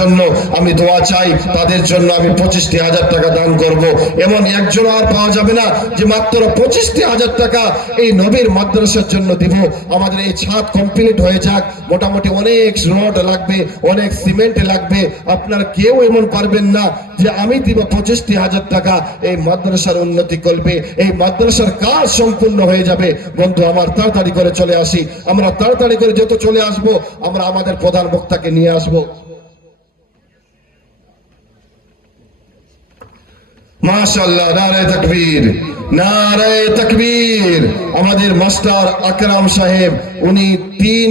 জন্য আমি দোয়া চাই, তাদের জন্য আমি 25,000 টাকা দান করব। এমন একজন আর পাওয়া যাবে না যে মাত্র 25,000 টাকা এই নবীর মাদ্রাসার জন্য দিব। আমাদের এই ছাদ কমপ্লিট হয়ে যাক, মোটামুটি অনেক রড লাগবে, অনেক সিমেন্ট লাগবে। আপনারা কেউ এমন পারবেন না যে আমি দিব 25,000 টাকা এই মাদ্রাসার উন্নতি করবে, এই মাদ্রাসার কাজ সম্পূর্ণ হয়ে যাবে। বন্ধু আমার, তাড়াতাড়ি করে চলে আসি, আমরা তাড়াতাড়ি করে যত চলে আসব আমরা আমাদের প্রধান বক্তাকে নিয়ে আসব। মাশাআল্লাহ, নারায়ে তাকবীর, নারায়ে তাকবীর। আমাদের মাস্টার আকরাম সাহেব উনি তিন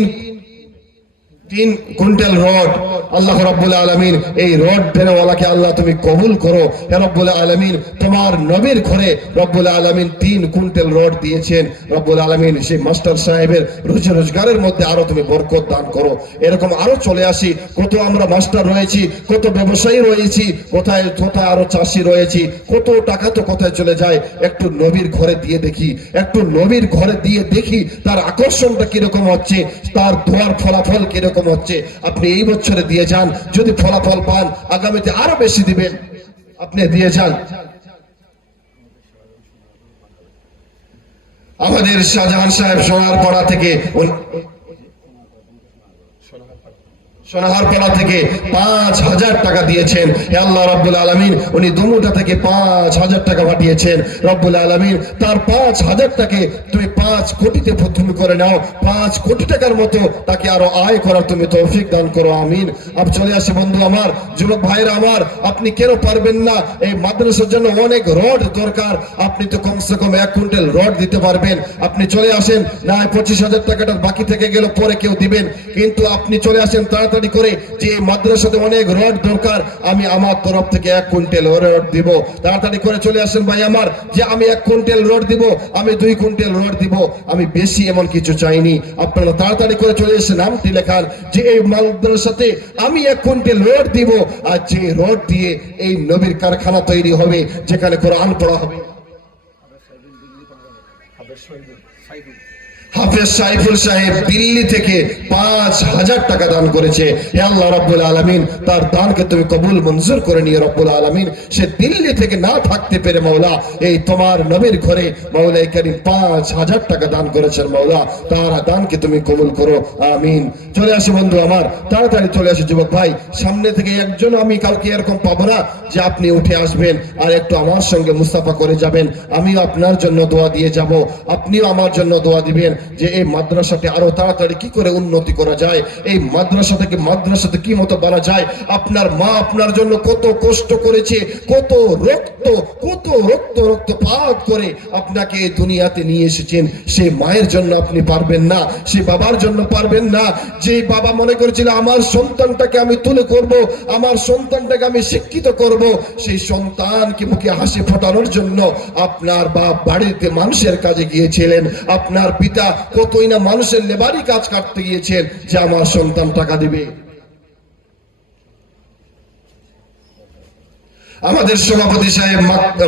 কুইন্টাল রড, আল্লাহ রাব্বুল আলামিন এই রড দেনেওয়ালাকে আল্লাহ তুমি কবুল করো হে রব্বুল আলামিন। তোমার নবীর ঘরে রব্বুল আলামিন 3 কুইন্টাল রড দিয়েছেন। রব্বুল আলামিন সেই মাস্টার সাহেবের রুজি রোজগারের মধ্যে আরো তুমি বরকত দান করো। এরকম আরো চলে আসি, কত আমরা মাস্টার রয়েছি, কত ব্যবসায়ী রয়েছি, কোথায় কোথায় আরো চাষি রয়েছি, কত টাকা তো কোথায় চলে যায়। একটু নবীর ঘরে দিয়ে দেখি, একটু নবীর ঘরে দিয়ে দেখি তার আকর্ষণটা কিরকম হচ্ছে, তার দোয়ার ফলাফল কিরকম হচ্ছে। আপনি এই বছরে দিয়ে যান, যদি ফলাফল পান আগামীতে আরো বেশি দিবেন, আপনি দিয়ে যান। আমাদের শাহজাহান সাহেব সোনারপাড়া থেকে সোনারপাড়া থেকে 5,000 টাকা দিয়েছেন। হে আল্লাহ রাব্বুল আলামিন, উনি দুমুটা থেকে 5,000 টাকা পাঠিয়েছেন। রব্বুল আলামিন তার 5,000 টাকে তুমি 5 কোটিতে তুমি করে নাও, 5 কোটি টাকার মতো তাকে আরো আয় করার তুমি তৌফিক দান করো, আমিন। আপ চলে আসে বন্ধু আমার, যুবক ভাইরা আমার, আপনি কেন পারবেন না? এই মাদ্রাসার জন্য অনেক রড দরকার, আপনি তো কমসে কম 1 কুইন্টাল রড দিতে পারবেন। আপনি চলে আসেন, না 25,000 টাকাটা বাকি থেকে গেল, পরে কেউ দিবেন, কিন্তু আপনি চলে আসেন তাড়াতাড়ি করে যে মাদ্রাসাতে অনেক রড দরকার, আমি আমার তরফ থেকে 1 কুইন্টাল রড দিব। তাড়াতাড়ি করে চলে আসেন ভাই আমার, যে আমি 1 কুইন্টাল রড দিব, আমি 2 কুইন্টাল রড দিব, আমি বেশি এমন কিছু চাইনি। আপনারা তাড়াতাড়ি করে চলে এসে নামটি লেখান যে এই মাদ্রাসাতে আমি 1 কুইন্টাল রড দিব, আর যে রড দিয়ে এই নবীর কারখানা তৈরি হবে, যেখানে কোরআন পড়া হবে। হাফেজ সাইফুল সাহেব দিল্লি থেকে 5,000 টাকা দান করেছে। হে আল্লাহ রাব্বুল আলামিন তার দানকে তুমি কবুল মঞ্জুর করে নিয়ে রব্বুল আলামিন, সে দিল্লি থেকে না থাকতে পেরে মাওলা এই তোমার নবীর ঘরে মাওলা কারীম 5,000 টাকা দান করেছেন। মাওলা তার দানকে তুমি কবুল করো, আমিন। চলে আসি বন্ধু আমার, তাড়াতাড়ি চলে আসি যুবক ভাই, সামনে থেকে একজন আমি কাউকে এরকম পাবো না যে আপনি উঠে আসবেন আর একটু আমার সঙ্গে মুস্তাফা করে যাবেন, আমিও আপনার জন্য দোয়া দিয়ে যাব, আপনিও আমার জন্য দোয়া দিবেন যে এই মাদ্রাসাতে আরো তাড়াতাড়ি কি করে উন্নতি করা যায়, এই মাদ্রাসাতে কি মতো বানা যায়। আপনার মা আপনার জন্য কত কষ্ট করেছে, কত রক্তপাত করে আপনাকে এই দুনিয়াতে নিয়ে এসেছেন। সেই মায়ের জন্য আপনি পারবেন না, সেই বাবার জন্য পারবেন না। যে বাবা মনে করেছিল আমার সন্তানটাকে আমি তুলে করব, আমার সন্তানটাকে আমি শিক্ষিত করব, সেই সন্তানকে মুখে হাসি ফোটানোর জন্য আপনার বাপ বাড়িতে মানুষের কাজে গিয়েছিলেন, আপনার পিতা কতই না মানুষের লেবারি কাজ করতে গিয়েছেন যে আমার সন্তান টাকা দিবে। আমাদের সভাপতি সাহেব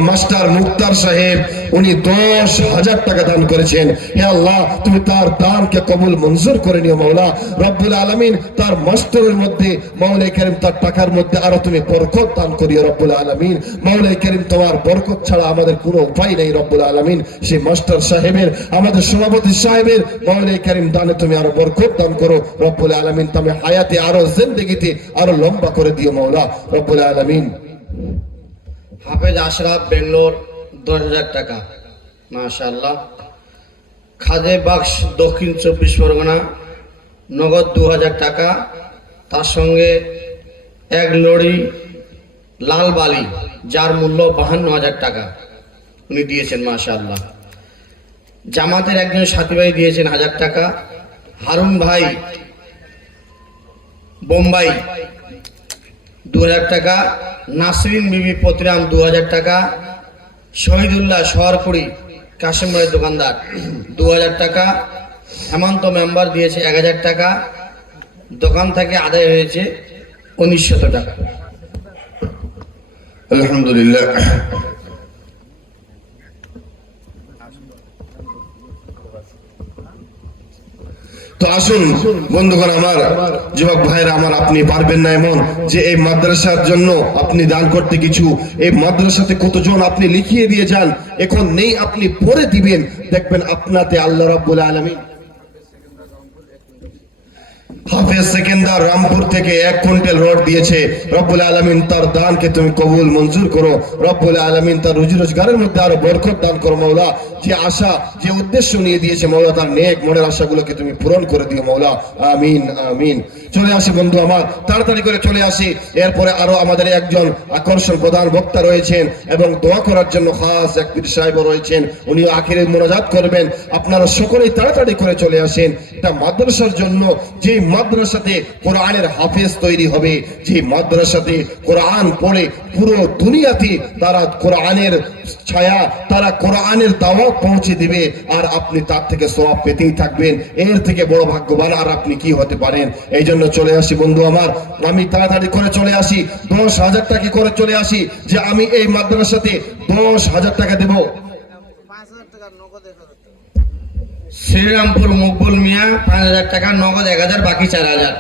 মাস্টার মুক্তার সাহেব উনি 10,000 টাকা দান করেছেন। হে আল্লাহ তুমি তার দানকে কবুল মঞ্জুর করে নিও মাওলা রব্বুল আলামিন। তার মাস্টারের মধ্যে মাওলা কারীম তার টাকার মধ্যে আরো তুমি বরকত দান করিও রব্বুল আলামিন। মাওলা কারীম তোমার বরকত ছাড়া আমাদের কোনো উপায় নেই রব্বুল আলামিন। সেই মাস্টার সাহেবের, আমাদের সভাপতি সাহেবের মাওলা কারীম দানে তুমি আরো বরকত দান করো রব্বুল আলামিন। তুমি হায়াতে আরো জিন্দেগিতে আরো লম্বা করে দিও মাওলা রব্বুল আলামিন। হাফেজ আশরাফ বেঙ্গলোর 10,000 টাকা, মাশাআল্লাহ। খাজে বাক্স দক্ষিণ 24 পরগনা নগদ 2,000 টাকা, তার সঙ্গে 1 লড়ি লাল বালি যার মূল্য 52,000 টাকা উনি দিয়েছেন, মাশাআল্লাহ। জামাতের একজন সাথী ভাই দিয়েছেন 1,000 টাকা, হারুন ভাই বোম্বাই 2,000 টাকা, নাসরিন বিবি পতিরাম 2,000 টাকা, শহীদুল্লাহ শহরকুড়ি কাশিম ভাই দোকানদার 2,000 টাকা, হেমন্ত মেম্বার দিয়েছে 1,000 টাকা, দোকান থেকে আদায় হয়েছে 1,900 টাকা। আলহামদুলিল্লাহ। তো আসুন বন্ধুগণ আমার, যুবক ভাইরা আমার, আপনি পারবেন না এমন যে এই মাদ্রাসার জন্য আপনি দান করতে কিছু, এই মাদ্রাসাতে কতজন আপনি লিখিয়ে দিয়ে যান, এখন নেই আপনি পরে দিবেন, দেখবেন আপনাতে আল্লাহ রাব্বুল আলামিন হাফেজ সেকেন্দার রামপুর থেকে 1 কুইন্টাল রড দিয়েছে। রব্বুল আলামিন তার দানকে তুমি কবুল মঞ্জুর করো। রব্বুল আলামিন তার রুজি রোজগারের মধ্যে আরো বরকত দান করো মওলা। যে আশা, যে উদ্দেশ্য নিয়ে দিয়েছে মওলা, তার নেক মনের আশাগুলোকে তুমি পূরণ করে দিও মওলা। আমিন আমিন। চলে আসি বন্ধু আমার, তাড়াতাড়ি করে চলে আসি। এরপরে আরো আমাদের একজন আকর্ষণ প্রধান বক্তা রয়েছেন এবং দোয়া করার জন্য খাস এক পীর সাহেব রয়েছেন, উনিও আখিরে মোনাজাত করবেন। আপনারা সকলেই তাড়াতাড়ি করে চলে আসেন। এটা মাদ্রাসার জন্য, যে মাদ্রাসাতে কোরআনের হাফেজ তৈরি হবে, যে মাদ্রাসাতে কোরআন পড়ে পুরো দুনিয়াতে তারা কোরআনের ছায়া, তারা কোরআনের দাওয়াত পৌঁছে দিবে, আর আপনি তার থেকে সওয়াব পেতেই থাকবেন। এর থেকে বড় ভাগ্যবান আর আপনি কি হতে পারেন? এই জন্য চলে আসি বন্ধু আমার, আমি তাড়াতাড়ি করে চলে আসি। 10,000 টাকা করে চলে আসি যে আমি এই মাদ্রাসাতে 10,000 টাকা দেব। শ্রীরামপুর মকবুল মিয়া 5,000 টাকা নগদ, 1,000 বাকি 4,000।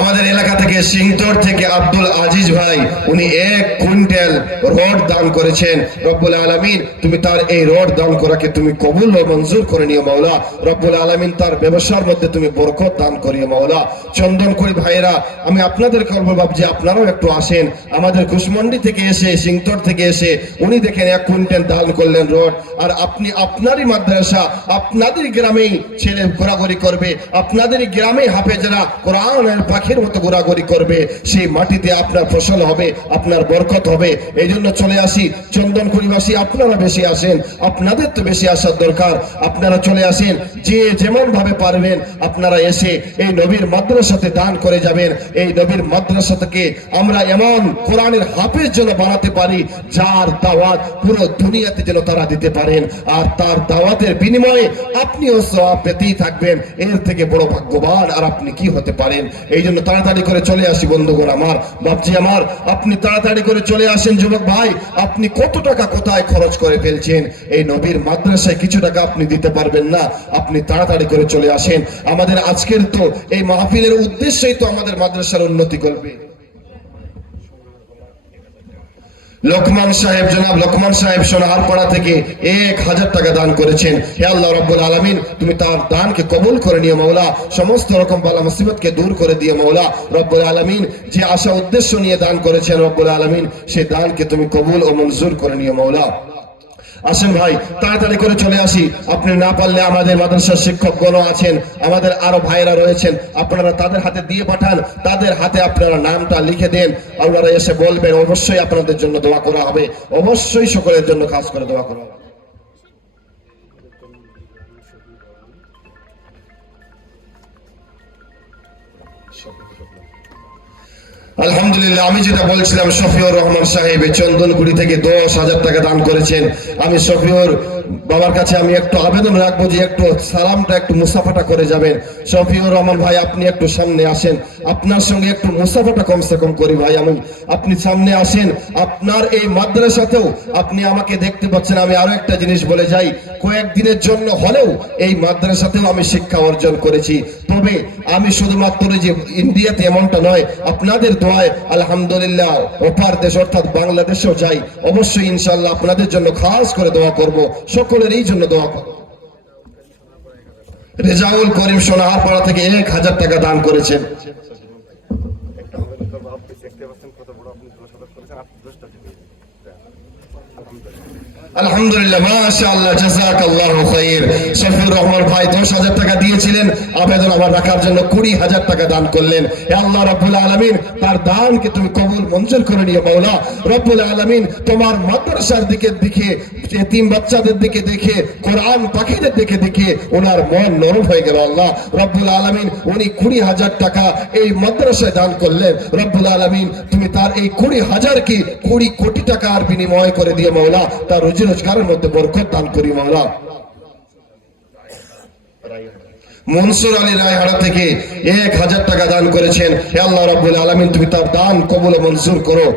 আমাদের এলাকা থেকে সিংতর থেকে আব্দুল আজিজ ভাই, উনি 1 কুইন্টাল রড দান করেছেন। রব্বুল আলামিন তুমি তার এই রড দান করাকে তুমি কবুল ও মঞ্জুর করে নিও মাওলা। রব্বুল আলামিন তার ব্যবসার মধ্যে তুমি বরকত দান করিও মাওলা। চন্দনকুড়ি ভাইরা, আমি আপনাদেরকে বলবো যে আপনারাও একটু আসেন। আমাদের কুশমন্ডি থেকে এসে, সিংতর থেকে এসে উনি দেখেন 1 কুইন্টাল দান করলেন রড। আর আপনি আপনারই মাদ্রাসা, আপনাদের গ্রামেই ছেলে ঘোরাঘুরি করবে, আপনাদেরই গ্রামে হাফেজরা কোরআনের পাখির মতো ঘোরাঘুরি করবে, সেই মাটিতে আপনার ফসল হবে, আপনার বরকত হবে। এই জন্য চলে আসি। চন্দনকুড়িবাসী আপনারা বেশি আসেন, আপনাদের তো বেশি আসার দরকার। আপনারা চলে আসেন, যে যেমন ভাবে পারবেন আপনারা এসে এই নবীর মাদ্রাসাতে দান করে যাবেন। এই নবীর মাদ্রাসা থেকে আমরা এমন কোরআনের হাফেজ যেন বানাতে পারি, যার দাওয়াত পুরো দুনিয়াতে যেন তারা দিতে পারেন, আর তার দাওয়াতের বিনিময়ে আপনিও সওয়াব পেতেই থাকবেন। এর থেকে বড় ভাগ্যবান আর আপনি কি হতে পারেন? এই জন্য তাড়াতাড়ি করে চলে আসি বন্ধুগণ আমার, বাপজি আমার, আপনি তাড়াতাড়ি করে চলে আসেন। যুবক ভাই, আপনি কত টাকা কোথায় খরচ করে ফেলছেন? এই নবীর মাদ্রাসায় কিছু টাকা আপনি দিতে পারবেন না? আপনি তাড়াতাড়ি করে চলে আসেন। আমাদের আজকের তো এই মাহফিলের উদ্দেশ্যই তো আমাদের মাদ্রাসার উন্নতি করবে। লোকমান সাহেব, জনাব লোকমান সাহেব সোনারপাড়া থেকে 1,000 টাকা দান করেছেন। হে আল্লাহ রাব্বুল আলামিন তুমি তার দানকে কবুল করে নিও মাওলা। সমস্ত রকম বালা মুসিবতকে দূর করে দিও মাওলা। রব্বুল আলামিন যে আশা উদ্দেশ্য নিয়ে দান করেছেন রব্বুল আলামিন, সেই দানকে তুমি কবুল ও মঞ্জুর করে নিও মাওলা। আসেন ভাই, তাড়াতাড়ি করে চলে আসি। আপনি না পারলে আমাদের মাদ্রাসার শিক্ষকগণ আছেন, আমাদের আরো ভাইরা রয়েছেন, আপনারা তাদের হাতে দিয়ে পাঠান, তাদের হাতে আপনারা নামটা লিখে দেন। আপনারা এসে বলবেন, অবশ্যই আপনাদের জন্য দোয়া করা হবে, অবশ্যই সকলের জন্য খাস করে দোয়া করা হবে। আলহামদুলিল্লাহ, আমি যেটা বলছিলাম, শফিউর রহমান সাহেব চন্দনগুড়ি থেকে 10,000 টাকা দান করেছেন। আমি শফিউর বাবার কাছে আমি একটু আবেদন রাখবো যে একটু সালামটা, একটু মুসাফাটা করে যাবেন। শফিউর রহমান ভাই, আপনি একটু সামনে আসেন, আপনার সঙ্গে একটু মুসাফাটা কমসে কম করি ভাই। আপনি সামনে আসেন। আপনার এই মাদ্রাসাতেও আপনি আমাকে দেখতে পাচ্ছেন। আমি আরো একটা জিনিস বলে যাই, কয়েকদিনের জন্য হলেও এই মাদ্রাসাতেও আমি শিক্ষা অর্জন করেছি। তবে আমি শুধুমাত্র যে ইন্ডিয়াতে এমনটা নয়, আপনাদের দোয়ায় আলহামদুলিল্লাহ ওপার দেশ অর্থাৎ বাংলাদেশেও যাই, অবশ্যই ইনশাআল্লাহ আপনাদের জন্য খাস করে দোয়া করব, সকলের এই জন্য দোয়া করব। রেজাউল করিম সোনারপাড়া থেকে 1,000 টাকা দান করেছেন। আলহামদুলিল্লাহ, মাশাআল্লাহ, জাযাকাল্লাহু খাইর। শফিউর রহমান ভাই 10,000 টাকা দিয়েছিলেন, আবেদন আমার রাখার জন্য 20,000 টাকা দান করলেন। হে আল্লাহ রাব্বুল আলামিন তার দানকে তুমি কবুল মঞ্জুর করে নিও মাওলা। রব্বুল আলামিন তোমার মাদ্রাসার দিকে দেখে, এতিম বাচ্চাদের দিকে দেখে, কোরআন পাখিদের দিকে দেখে ওনার মন নরম হয়ে গেল। আল্লাহ রাব্বুল আলামিন উনি 20,000 টাকা এই মাদ্রাসায় দান করলেন। রব্বুল আলামিন তুমি তার এই 20,000 কি 20 কোটি টাকার বিনিময় করে দিও মাওলা। তার রুজি রোজগারের মধ্যে বরকত দান করি মাওলা। মনসুর আলী রায়হারা থেকে 1,000 টাকা দান করেছেন। হে আল্লাহ রাব্বুল আলামিন তুমি তার দান কবুল ও মঞ্জুর করো।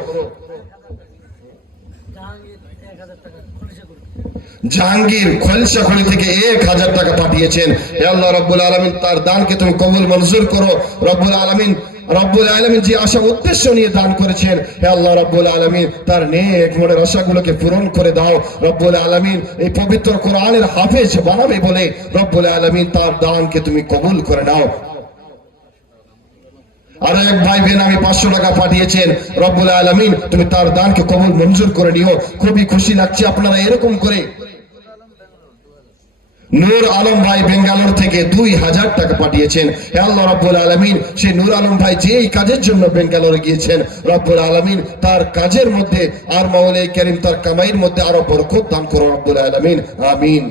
জাহাঙ্গীর খলসাখড়ি থেকে 1000 টাকা পাঠিয়েছেন। হে আল্লাহ রব্বুল আলামিন তার দানকে তুমি কবুল মঞ্জুর করো। রব্বুল আলামিন যে আশা উদ্দেশ্য নিয়ে দান করেছেন, হে আল্লাহ রব্বুল আলামিন তার নেক মনের আশাগুলোকে পূরণ করে দাও। রব্বুল আলামিন এই পবিত্র কোরআনের হাফেজ বানাবে বলে রব্বুল আলামিন তার দানকে তুমি কবুল করে নাও। আর এক ভাই বেনামি 500 টাকা পাঠিয়েছেন। রব্বুল আলামিন তুমি তার দানকে কবুল মঞ্জুর করে নিও। খুবই খুশি লাগছে আপনারা এরকম করে। নূর আলম ভাই বেঙ্গালোর থেকে 2000 টাকা পাঠিয়েছেন। হে আল্লাহ রব্বুল আলামিন সেই নূর আলম ভাই যেই কাজের জন্য বেঙ্গালোরে গিয়েছেন, রব্বুল আলামিন তার কাজের মধ্যে আর মাওলাই কারীম তার কামাইয়ের মধ্যে আরো বরকত দান করো রব্বুল আলামিন, আমিন।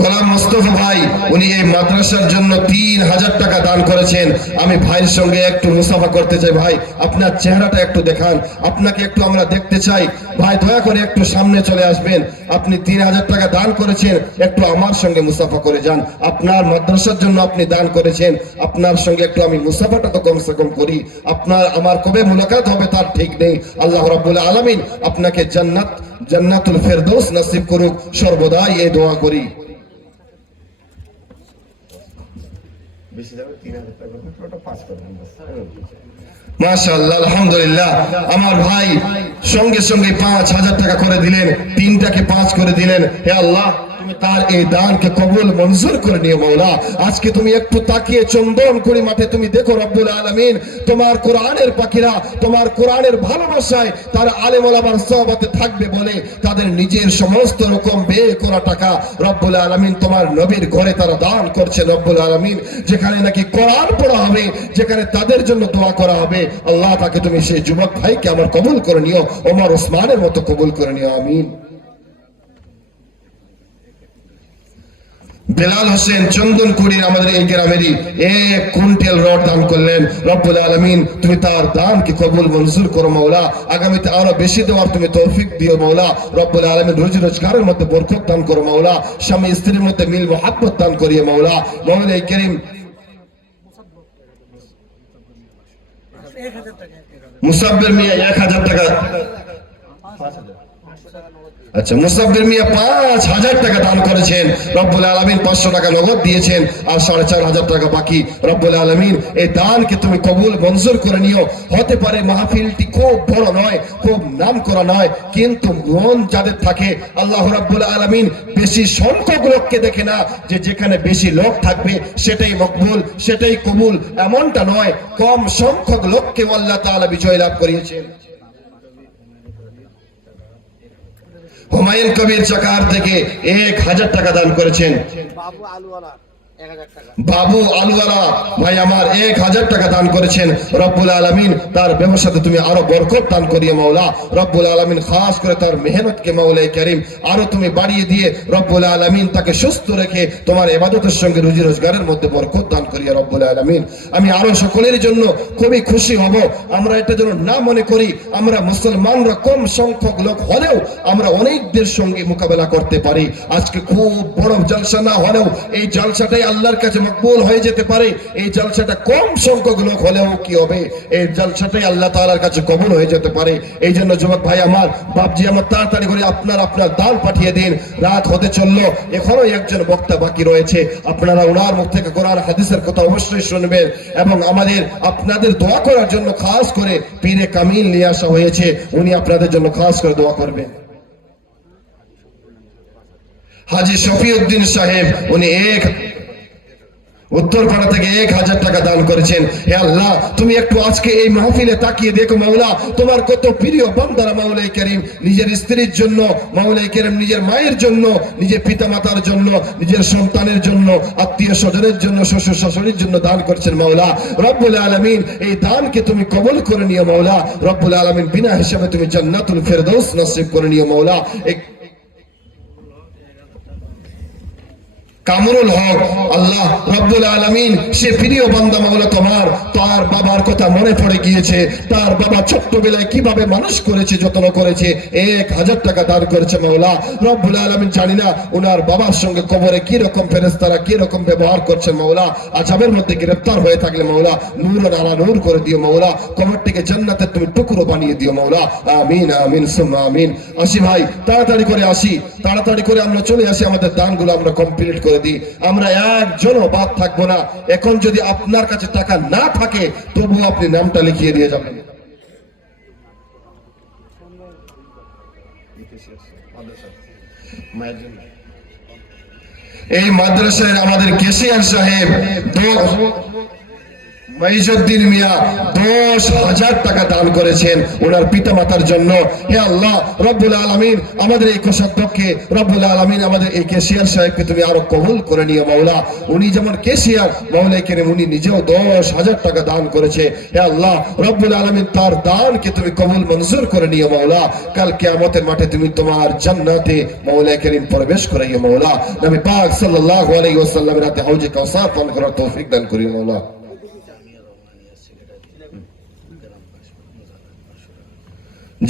গোলাম মোস্তফা ভাই উনি এই মাদ্রাসার জন্য 3000 টাকা দান করেছেন। আমি ভাইয়ের সঙ্গে একটু মুসাফা করতে চাই। ভাই আপনার চেহারাটা একটু দেখান, আপনাকে একটু আমরা দেখতে চাই। ভাই দয়া করে একটু সামনে চলে আসবেন। আপনি 3000 টাকা দান করেছেন, একটু আমার সঙ্গে মুসাফা করে যান। আপনার মাদ্রাসার জন্য আপনি দান করেছেন, আপনার সঙ্গে একটু আমি মুসাফাটা তো কমসে কম করি। আপনার আমার কবে মুলাকাত হবে তার ঠিক নেই। আল্লাহ রাব্বুল আলামিন আপনাকে জান্নাতুল ফেরদৌস নসিব করুক, সর্বদাই এই দোয়া করি। মাশাআল্লাহ, আলহামদুলিল্লাহ। আমার ভাই সঙ্গে সঙ্গে 5000 টাকা করে দিলেন, 3টাকে 5 করে দিলেন। হে আল্লাহ তুমি তার এই দানকে কবুল মঞ্জুর করে নিও মাওলা। আজকে তুমি একটু তাকিয়ে চন্দনকুড়ি মাঠে তুমি দেখো রব্বুল আলামিন তোমার কোরআনের পাখিরা তোমার কোরআনের ভালোবাসায় তার আলেম ওলামার সহবতে থাকবে বলে তাদের নিজের সমস্ত রকম ব্যয় করা টাকা রব্বুল আলামিন তোমার নবীর ঘরে তারা দান করছে রব্বুল আলামিন। যেখানে নাকি কোরআন পড়া হবে, যেখানে তাদের জন্য দোয়া করা হবে, আল্লাহ তাকে তুমি সেই যুবক ভাইকে আমার কবুল করে নিও, ওমর ওসমানের মতো কবুল করে নিও, আমিন। বেলাল হোসেন চন্দনকুড়ির আমাদের এই গ্রামেরই 1 কুইন্টাল রড দান করলেন। রব্বুল আলামিন তুমি তার দানকে কবুল মঞ্জুর করো মাওলা। আগামীতে আরো বেশি দেওয়ার তুমি তৌফিক দিও মাওলা। রব্বুল আলামিন রুজি রোজগারের মধ্যে বরকত দান করো মাওলা। স্বামী স্ত্রীর মধ্যে মিল মোহাব্বত দান করিয়ে মাওলা। মাওলাই কারীম মুসাব্বির মিয়া 1000 টাকা, আচ্ছা মুসাব্বির মিয়া 5000 টাকা দান করেছেন। রব্বুল আলামিন 500 টাকা নগদ দিয়েছেন আর 4500 টাকা বাকি। রব্বুল আলামিন এই দানকে তুমি কবুল মঞ্জুর করে নিও। হতে পারে মাহফিলটি খুব বড় নয়, খুব নাম করা নয়, কিন্তু মন যাদের থাকে আল্লাহ রাব্বুল আলামিন বেশি সংখ্যক লোককে দেখে না যে যেখানে বেশি লোক থাকবে সেটাই মকবুল, সেটাই কবুল, এমনটা নয়। কম সংখ্যক লোককে আল্লাহ তাআলা বিজয় লাভ করিয়েছেন। হুমায়ুন কবির চাকার থেকে 1000 টাকা দান করেছেন। বাবু আলুওয়ালা ভাই আমার 1000 টাকা দান করেছেন। রব্বুল আলামিন তার ব্যবসাতে তুমি আরো বরকত দান করিয়ে মাওলা। রব্বুল আলামিন খাস করে তার মেহনতকে মাওলাই কারীম আরো তুমি বাড়িয়ে দিয়ে রব্বুল আলামিন তাকে সুস্থ রেখে তোমার ইবাদতের সঙ্গে রুজি রোজগারের মধ্যে বরকত দান করিয়ে রব্বুল আলামিন। আমি আরো সকলের জন্য খুবই খুশি হব। আমরা এটা যেন না মনে করি আমরা মুসলমানরা কম সংখ্যক লোক হলেও আমরা অনেকদের সঙ্গে মোকাবেলা করতে পারি। আজকে খুব বড় জলসা না হলেও এই জলসাটাই আল্লাহর কাছে মকবুল হয়ে যেতে পারে। এই জলসাটা কম সংখ্যক লোক হলেও কি হবে, এই জলসাটাই আল্লাহ তাআলার কাছে কবুল হয়ে যেতে পারে। এই জন্য যুবক ভাই আমার, বাপজি আমার, তাড়াতাড়ি করে আপনার দান পাঠিয়ে দিন। রাত হতে চললো, এখনো একজন বক্তা বাকি রয়েছে। আপনারা ওনার মুখ থেকে কোরআন হাদিসের কথা অবশ্যই শুনবেন এবং আমাদের আপনাদের দোয়া করার জন্য খাস করে পীরে কামিল নিয়ে আসা হয়েছে, উনি আপনাদের জন্য খাস করে দোয়া করবেন। হাজী শফিউদ্দিন সাহেব উনি উত্তরপাড়া থেকে 1000 টাকা দান করেছেন। হে আল্লাহ তুমি একটু আজকে এই মাহফিলে তাকিয়ে দেখো মাওলা, তোমার কত প্রিয় বান্দারা মাওলাই কারীম নিজের স্ত্রীর জন্য, মাওলাই কারীম নিজের মায়ের জন্য, নিজের পিতা মাতার জন্য, নিজের সন্তানের জন্য, আত্মীয় স্বজনের জন্য, শ্বশুর শাশুড়ির জন্য দান করছেন মাওলা। রব্বুল আলামিন এই দানকে তুমি কবুল করে নিও মাওলা। রব্বুল আলামিন বিনা হিসাবে তুমি জান্নাতুল ফেরদৌস নসিব করে নিও মাওলা। কামরুল হক, আল্লাহ রব্বুল আলামিন সে প্রিয় বান্দা মাওলা তোমার, তার বাবার কথা মনে পড়ে গিয়েছে, তার বাবা ছোট্টবেলায় কিভাবে মানুষ করেছে, যত্ন করেছে, 1000 টাকা দান করেছে মাওলা রব্বুল আলামিন। জানি না ওনার বাবার সঙ্গে কবরে কি রকম ফেরেশতারা কি রকম ব্যবহার করছেন মাওলা, আযাবের মধ্যে গ্রেফতার হয়ে থাকলে মাওলা নূর আলা নূর করে দিও মাওলা, কবরটিকে জান্নাতের তুমি টুকরো বানিয়ে দিও মাওলা, আমিন আমিন সুম্মা আমিন। আসি ভাই, তাড়াতাড়ি করে আসি, তাড়াতাড়ি করে আমরা চলে আসি, আমাদের দানগুলো আমরা কমপ্লিট করে দিই, আমরা একজনও বাদ থাকবো না। এখন যদি আপনার কাছে টাকা না থাকে তবু আপনি নামটা লিখিয়ে দিয়ে যাবেন। এই মাদ্রাসায় আমাদের কেশিয়ার সাহেব মাইজউদ্দিন মিয়া 10,000 টাকা দান করেছেন ওনার পিতা মাতার জন্য। হে আল্লাহ রব্বুল আলামিন, আমাদের এই কোষাধ্যক্ষকে রব্বুল আলামিন, আমাদের এই কেশিয়ার সাহেবকে তুমি আরো কবুল করে নিও মাওলা। উনি যেমন কেশিয়ার মাওলা কেরিম, উনি নিজেও 10,000 টাকা দান করেছে। হে আল্লাহ রব্বুল আলামিন, তার দানকে তুমি কবুল মঞ্জুর করে নিও মাওলা। কাল কিয়ামতের মাঠে তুমি তোমার জান্নাতে মাওলা কেরিম প্রবেশ করাইও মাওলা। নবী পাক সাল্লাল্লাহু আলাইহি ওয়াসাল্লামের হাতে হাউজে কাউসার পান করার তৌফিক দান করিও মাওলা।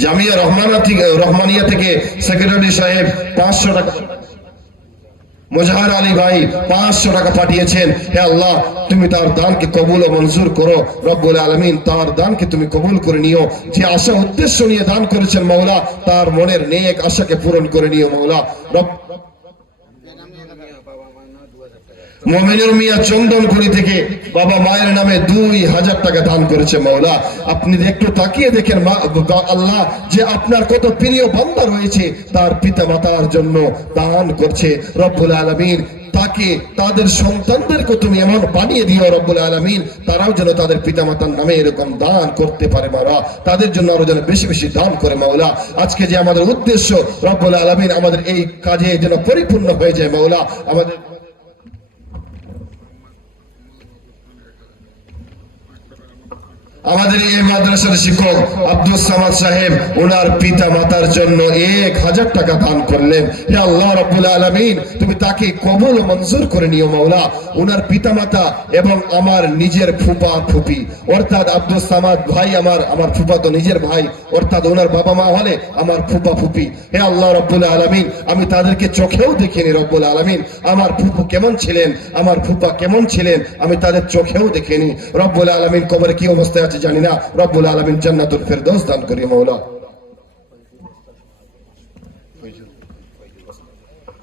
জামিয়া রহমানিয়া থেকে সেক্রেটারি সাহেব 500 টাকা, মুজাহার আলী ভাই 500 টাকা পাঠিয়েছেন। হে আল্লাহ, তুমি তার দানকে কবুল ও মঞ্জুর করো রব্বুল আলামিন, তার দানকে তুমি কবুল করে নিও। যে আশা উদ্দেশ্য নিয়ে দান করেছেন মাওলা, তার মনের নেক আশাকে পূরণ করে নিও মাওলা। মোমিনুর মিয়া চন্দনকুড়ি থেকে বাবা মায়ের নামে 2000 টাকা দান করেছে মাওলা। আপনি একটু তাকিয়ে দেখেন আল্লাহ, যে আপনার কত প্রিয় বান্দা রয়েছে তার পিতা মাতার জন্য দান করছে রব্বুল আলামিন। তাকে তাদের সন্তানদেরকে তুমি এমন বানিয়ে দিও রব্বুল আলামিন, তারাও যেন তাদের পিতা মাতার নামে এরকম দান করতে পারে মাওলা, তাদের জন্য আরো যেন বেশি বেশি দান করে মাওলা। আজকে যে আমাদের উদ্দেশ্য রব্বুল আলামিন, আমাদের এই কাজে যেন পরিপূর্ণ হয়ে যায় মাওলা। আমাদের এই মাদ্রাসার শিক্ষক আব্দুল সামাদ সাহেব ওনার পিতা মাতার জন্য 1000 টাকা দান করলেন। হে আল্লাহ রাব্বুল আলামিন, তুমি তাকে কবুল ও মঞ্জুর করে নিও মাওলা। ওনার পিতা মাতা এবং আমার নিজের ফুপা ফুপি, অর্থাৎ আব্দুল সামাদ ভাই আমার ফুপা তো নিজের ভাই, অর্থাৎ ওনার বাবা মা হলে আমার ফুপা ফুপি। হে আল্লাহ রাব্বুল আলামিন, আমি তাদেরকে চোখেও দেখিনি রব্বুল আলামিন। আমার ফুপু কেমন ছিলেন, আমার ফুপা কেমন ছিলেন, আমি তাদের চোখেও দেখিনি রব্বুল আলামিন। কবরে কি অবস্থায় আছে জানি না, রব্বুল আলামিন জান্নাতুল ফেরদৌস দান করি মাওলা।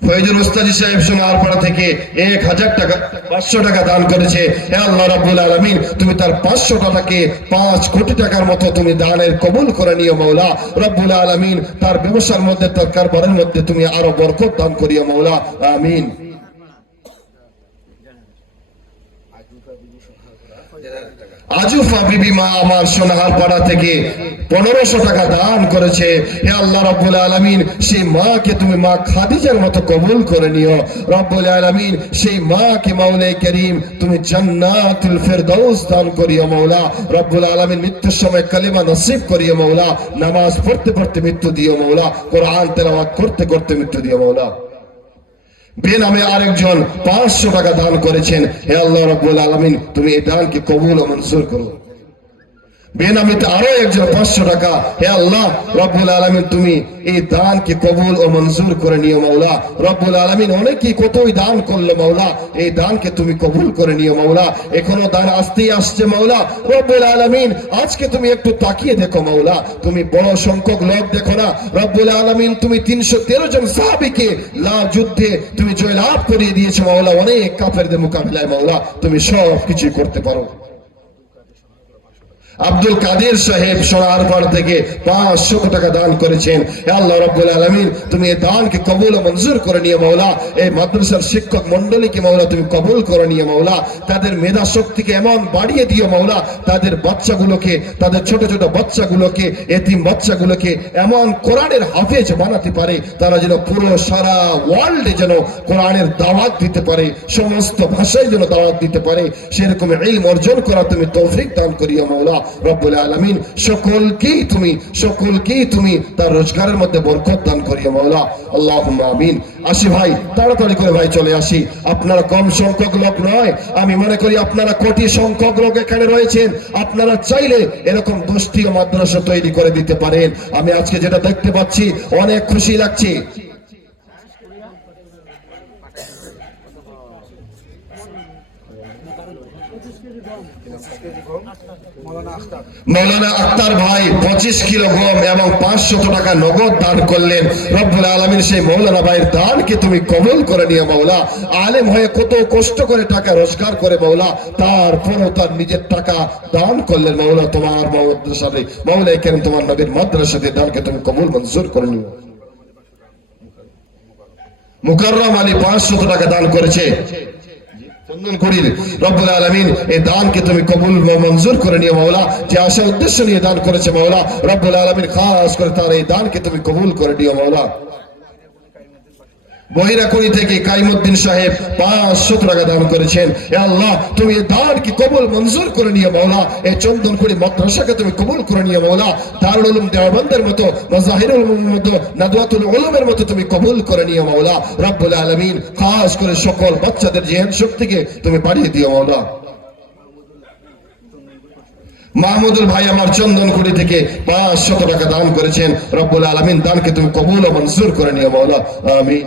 ফয়জুল উস্তাদি সাহেব সোনারপাড়া থেকে 1000 টাকা 500 টাকা দান করেছে। হে আল্লাহ রাব্বুল আলামিন, তুমি তার 500 টাকাকে 5 কোটি টাকার মতো তুমি দানের কবুল করে নিও মাওলা রব্বুল আলামিন। তার ব্যবসার মধ্যে, তার কারবারের মধ্যে তুমি আরো বরকত দান করিও মাওলা, আমিন। আজুফা বিবি মা আমার সোনারপাড়া থেকে 1500 টাকা দান করেছে। হে আল্লাহ রাব্বুল আলামিন, সেই মাকে তুমি মা খাদিজার মতো কবুল করে নিও রব্বুল আলামিন। সেই মাকে মাওলাই কারীম তুমি জান্নাতুল ফেরদৌস দান করিও মাওলা রব্বুল আলামিন। মৃত্যুর সময় কালিমা নসিব করিও মাওলা। নামাজ পড়তে পড়তে মৃত্যু দিও মাওলা। কোরআন তেলাওয়াত করতে করতে মৃত্যু দিও মাওলা। বেনামে আরেকজন 500 টাকা দান করেছেন। হে আল্লাহ রাব্বুল আলামিন, তুমি এই দানকে কবুল ও মঞ্জুর করো। বেনামিতে আরো একজন 500 টাকা। হে আল্লাহ রব্বুল আলামিন, তুমি এই দানকে কবুল ও মঞ্জুর করে নিও মাওলা রব্বুল আলামিন। অনেকেই কতই দান করলো মাওলা, এই দানকে তুমি কবুল করে নিও মাওলা। এখনো দান আসতেই আসছে মাওলা রব্বুল আলামিন। আজকে তুমি একটু তাকিয়ে দেখো মাওলা, তুমি বড় সংখ্যক লোক দেখো না রব্বুল আলামিন। তুমি 313 জন সাহাবীকে যুদ্ধে তুমি জয়লাভ করিয়ে দিয়েছো মাওলা। অনেক কাফেরদের মোকাবিলায় মাওলা তুমি সব কিছু করতে পারো। আব্দুল কাদের সাহেব সোনারপাড়া থেকে 500 টাকা দান করেছেন। হে আল্লাহ রাব্বুল আলামিন, তুমি এই দানকে কবুল ও মঞ্জুর করে নিও মাওলা। এই মাদ্রাসার শিক্ষক মণ্ডলীকে মাওলা তুমি কবুল করে নিও মাওলা। তাদের মেধা শক্তিকে এমন বাড়িয়ে দিও মাওলা, তাদের বাচ্চাগুলোকে, তাদের ছোট ছোট বাচ্চাগুলোকে, এতিম বাচ্চাগুলোকে এমন কোরআনের হাফেজ বানাতে পারে, তারা যেন পুরো সারা ওয়ার্ল্ডে যেন কোরআনের দাওয়াত দিতে পারে, সমস্ত ভাষায় যেন দাওয়াত দিতে পারে, সেরকম ইলম অর্জন করা তুমি তৌফিক দান করিও মাওলা রব্বুল আলামিন সকলকেই তুমি তার রোজগারের মধ্যে বরকত দান করিও মাওলা। আল্লাহুম্মা আমিন। আসি ভাই, তাড়াতাড়ি করে ভাই চলে আসি। আপনারা কম সংখ্যক লোক নয়, আমি মনে করি আপনারা কোটি সংখ্যক লোক এখানে রয়েছেন। আপনারা চাইলে এরকম 10টি মাদ্রাসা তৈরি করে দিতে পারেন। আমি আজকে যেটা দেখতে পাচ্ছি অনেক খুশি লাগছে। মৌলানা আক্তার ভাই 25 কিলো গম এবং 500 টাকা নগদ দান করলেন। রব্বুল আলামিন সেই মৌলানা ভাইয়ের দানকে তুমি কবুল করে নিও মাওলা। আলেম হয়ে কত কষ্ট করে টাকা রোজগার করে মাওলা, তারপরেও তার নিজের টাকা দান করলেন মাওলা। তোমার মাদ্রাসাতে মাওলা কেন তোমার নবীর মাদ্রাসাতে দানকে তুমি কবুল মঞ্জুর করে নিও। মুকাররম আলী 500 টাকা দান করেছে চন্দনকুড়ির। রব্বুল আলামিন এই দানকে তুমি কবুল মঞ্জুর করে নিও মাওলা। যে আশা উদ্দেশ্য নিয়ে দান করেছে মাওলা, রব্বুল আলামিন খাস করে তার এই দানকে তুমি কবুল করে নিও মাওলা। বহিরাকুড়ি থেকে কাইমুদ্দিন সাহেব 500 টাকা দান করেছেন। হে আল্লাহ, তুমি এই দানকে কবুল মঞ্জুর করে নিও মাওলা। এই চন্দনকুড়ি মাদ্রাসাকে তুমি কবুল করে নিও মাওলা। দারুল উলুম দেওবন্দের মতো, মাজাহিরুল উলুমের মতো, নাদওয়াতুল উলুমের মতো তুমি কবুল করে নিও মাওলা। রব্বুল আলামিন খাস করে সকল বাচ্চাদের জিহান শক্তিকে তুমি বাড়িয়ে দিও মাওলা। মাহমুদুল ভাই আমার চন্দনকুড়ি থেকে 500 টাকা দান করেছেন। রব্বুল আলামিন দানকে তুমি কবুল ও মঞ্জুর করে নিও মাওলা। আমিন।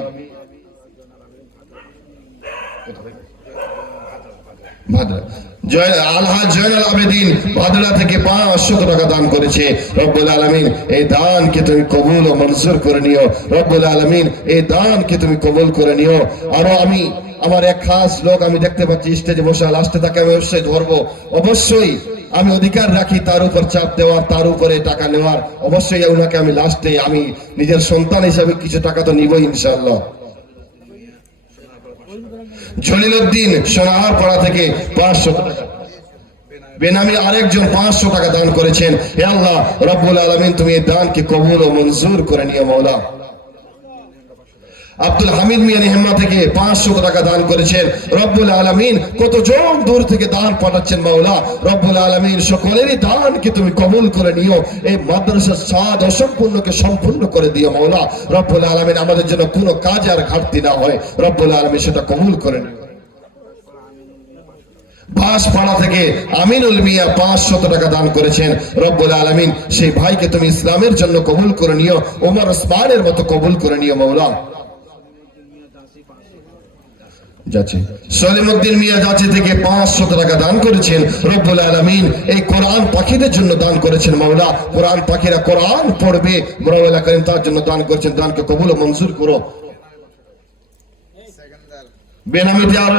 আলহাজ জয়নাল আবেদিন ভাদরা থেকে 500 টাকা দান করেছে। রব্বুল আলামিন এই দানকে তুমি কবুল ও মঞ্জুর করে নিও। রব্বুল আলামিন এই দানকে তুমি কবুল করে নিও। আরো আমার এক খাস লোক আমি দেখতে পাচ্ছি স্টেজে বসে, লাস্টে তাকে আমি অবশ্যই ধরবো। অবশ্যই আমি অধিকার রাখি তার উপর চাপ দেওয়ার, তার উপরে টাকা নেওয়ার। অবশ্যই ওনাকে আমি লাস্টে আমি নিজের সন্তান হিসাবে কিছু টাকা তো নিবই ইনশাআল্লাহ। জলিলউদ্দিন সোনাহারপাড়া থেকে 500 টাকা বেনামি আরেকজন 500 টাকা দান করেছেন। হে আল্লাহ রব্বুল আলামিন তুমি এই দানকে কবুল ও মঞ্জুর করে নিও মাওলা। আব্দুল হামিদ মিয়া নেহমা থেকে 500 টাকা দান করেছেন। রব্বুল আলামিন কতজন দূর থেকে দান পাঠাচ্ছেন মাওলা। রব্বুল আলামিন সকলেরই দানকে তুমি কবুল করে নিও। এই মাদ্রাসার সাদ অসম্পূর্ণকে সম্পূর্ণ করে দিও মাওলা। রব্বুল আলামিন আমাদের জন্য কোনো কাজ আর ঘাটতি না হয়, রব্বুল আলামিন সেটা কবুল করে নিও। বাঁশপাড়া থেকে আমিনুল মিয়া 500 টাকা দান করেছেন। রব্বুল আলামিন সেই ভাইকে তুমি ইসলামের জন্য কবুল করে নিও, ওমর ওসমানের মতো কবুল করে নিও মাওলা। সলিমউদ্দিন মিয়া যাচ্ছে থেকে 500 টাকা দান করেছেন। রব্বুল আলামিন এই কোরআন পাখিদের জন্য দান করেছেন মাওলা। কোরআন পাখিরা কোরআন পড়বে, মাওলা করিম তার জন্য দান করেছেন। দানকে কবুল ও মঞ্জুর করো। বেনামিতে আর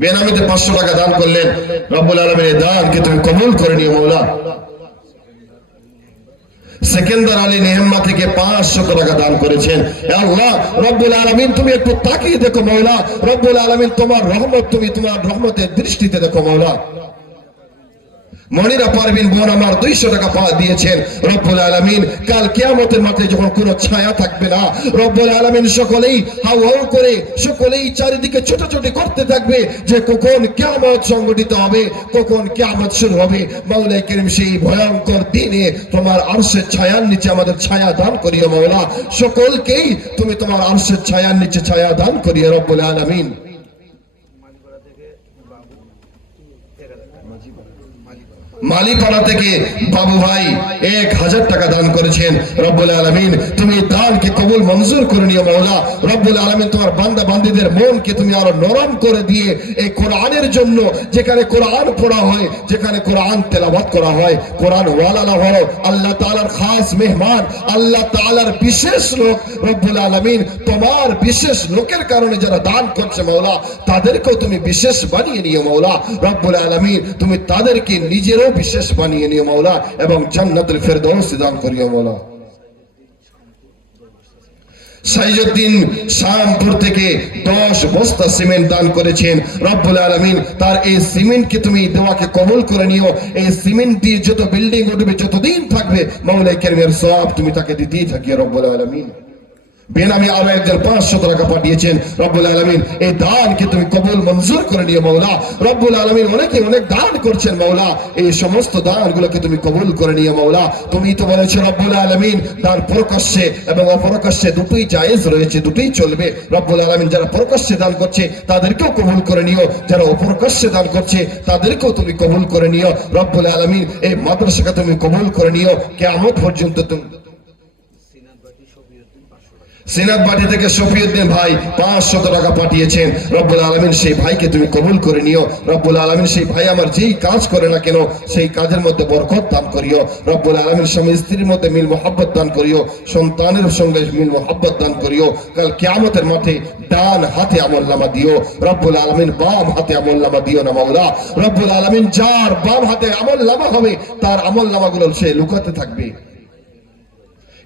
বেনামিতে 500 টাকা দান করলেন। রব্বুল আলামিন এই দানকে তুমি কবুল করে নিও মাওলা। সেকেন্দার আলী নেহমা থেকে 500 টাকা দান করেছেন। আল্লাহ রব্বুল আলামিন তুমি একটু তাকিয়ে দেখো মাওলা। রব্বুল আলামিন তোমার রহমত তুমি তোমার রহমতের দৃষ্টিতে দেখো মাওলা। মনিরা পারভিন বোন আমার 200 টাকা দিয়েছেন। রব্বুল আলামিন কাল কিয়ামতের মাঠে যখন কোনো ছায়া থাকবে না, রব্বুল আলামিন সকলেই হাউ হাউ করে সকলেই চারিদিকে ছোটাছুটি করতে থাকবে যে কখন কিয়ামত সংগঠিত হবে, কখন কিয়ামত শুরু হবে। মাওলা কারীম সেই ভয়ঙ্কর দিনে তোমার আরশের ছায়ার নিচে আমাদের ছায়া দান করিও মাওলা। সকলকেই তুমি তোমার আরশের ছায়ার নিচে ছায়া দান করিও রব্বুল আলামিন। মালিপাড়া থেকে বাবু ভাই 1000 টাকা দান করেছেন। রব্বুল আলামিন তুমি দানকে কবুল মঞ্জুর করে নিও মাওলা। রব্বুল আলামিন তোমার বান্দা বান্দীদের মনকে তুমি আরো নরম করে দিয়ে এই কোরআনের জন্য, যেখানে কোরআন পড়া হয়, যেখানে কোরআন তেলাওয়াত করা হয়, কোরআন ওয়ালারা হও আল্লাহ তাআলার খাস মেহমান, আল্লাহ তাআলার বিশেষ লোক। রব্বুল আলামিন তোমার বিশেষ লোকের কারণে যারা দান করছে মাওলা, তাদেরকেও তুমি বিশেষ বানিয়ে নিও মাওলা। রব্বুল আলামিন তুমি তাদেরকে নিজের বিশেষ বানিয়ে নিও মাওলা এবং জান্নাতুল ফেরদাউস দান করিও মাওলা। সাইজউদ্দিন শামপুর থেকে 10 বস্তা সিমেন্ট দান করেছেন। রব্বুল আলামিন তার এই সিমেন্টকে তুমি দোয়াকে কবুল করে নিও। এই সিমেন্ট দিয়ে যত বিল্ডিং উঠবে, যতদিন থাকবে, মাওলা কারীমের সওয়াব তুমি তাকে দিতেই থাকিও রব্বুল আলামিন। বেনামে আরো একজন 500 টাকা পাঠিয়েছেন। রব্বুল আলামিন এই দানকে তুমি কবুল মঞ্জুর করে নিও মাওলা। রব্বুল আলামিন অনেকে অনেক দান করছেন মাওলা, এই সমস্ত দানগুলোকে তুমি কবুল করে নিও মাওলা। তুমি তো বলেছো রব্বুল আলামিন দান প্রকাশ্যে এবং অপ্রকাশ্যে দুটোই জায়েজ রয়েছে, দুটোই চলবে। রব্বুল আলামিন যারা প্রকাশ্যে দান করছে তাদেরকেও কবুল করে নিও, যারা অপ্রকাশ্যে দান করছে তাদেরকেও তুমি কবুল করে নিও। রব্বুল আলামিন এই মাদ্রাসাকে তুমি কবুল করে নিও কিয়ামত পর্যন্ত। তুমি সিনাতবাটি থেকে শফিউদ্দিন ভাই 500 টাকা পাঠিয়েছেন। রব্বুল আলামিন সেই ভাইকে তুমি কবুল করে নিও। রব্বুল আলামিন সেই ভাই আমার যেই কাজ করে না কেন সেই কাজের মধ্যে বরকত দান করিও। রব্বুল আলামিন স্বামী স্ত্রীর মধ্যে মিল মোহাব্বত দান করিও, সন্তানের সঙ্গে মিল মোহাব্বত দান করিও। কাল কিয়ামতের মাঠে ডান হাতে আমলনামা দিও। রব্বুল আলামিন বাম হাতে আমলনামা দিও না মাওলা। রব্বুল আলামিন যার বাম হাতে আমলনামা হবে তার আমলনামাগুলো সে লুকাতে থাকবে।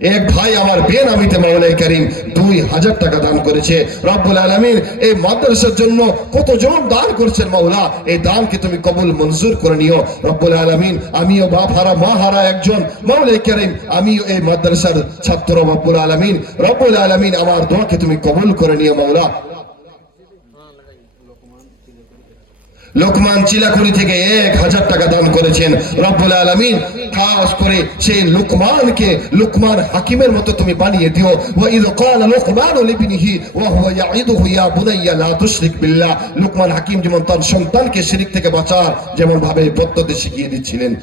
এক ভাই আমার বেনামিতে মাওলাই কারীম 2000 টাকা দান করেছে। রব্বুল আলামিন এই মাদ্রাসার জন্য কতজন দান করছেন মাওলা, এই দানকে তুমি কবুল মঞ্জুর করে নিও। রব্বুল আলামিন আমিও বাপ হারা মা হারা একজন মাওলাই কারীম, আমিও এই মাদ্রাসার ছাত্র। রব্বুল আলামিন আমার দোয়াকে তুমি কবুল করে নিও মাওলা। লোকমান চিলাকুড়ি থেকে 1000 টাকা দান করেছেন। রব্বুল আলামিন খাস করে সেই লোকমানকে লোকমান হাকিমের মতো তুমি বানিয়ে দিও। ওয়া ইয ক্বালা লুকমানু লিবনিহি ওয়া হুয়া ইয়াইদুহু ইয়া বুনাইয়া লা তুশরিক বিল্লাহ। লোকমান হাকিম যেমন তার সন্তানকে শিরক থেকে বাঁচার যেমন ভাবে পদ্ধতি শিখিয়ে দিচ্ছিলেন,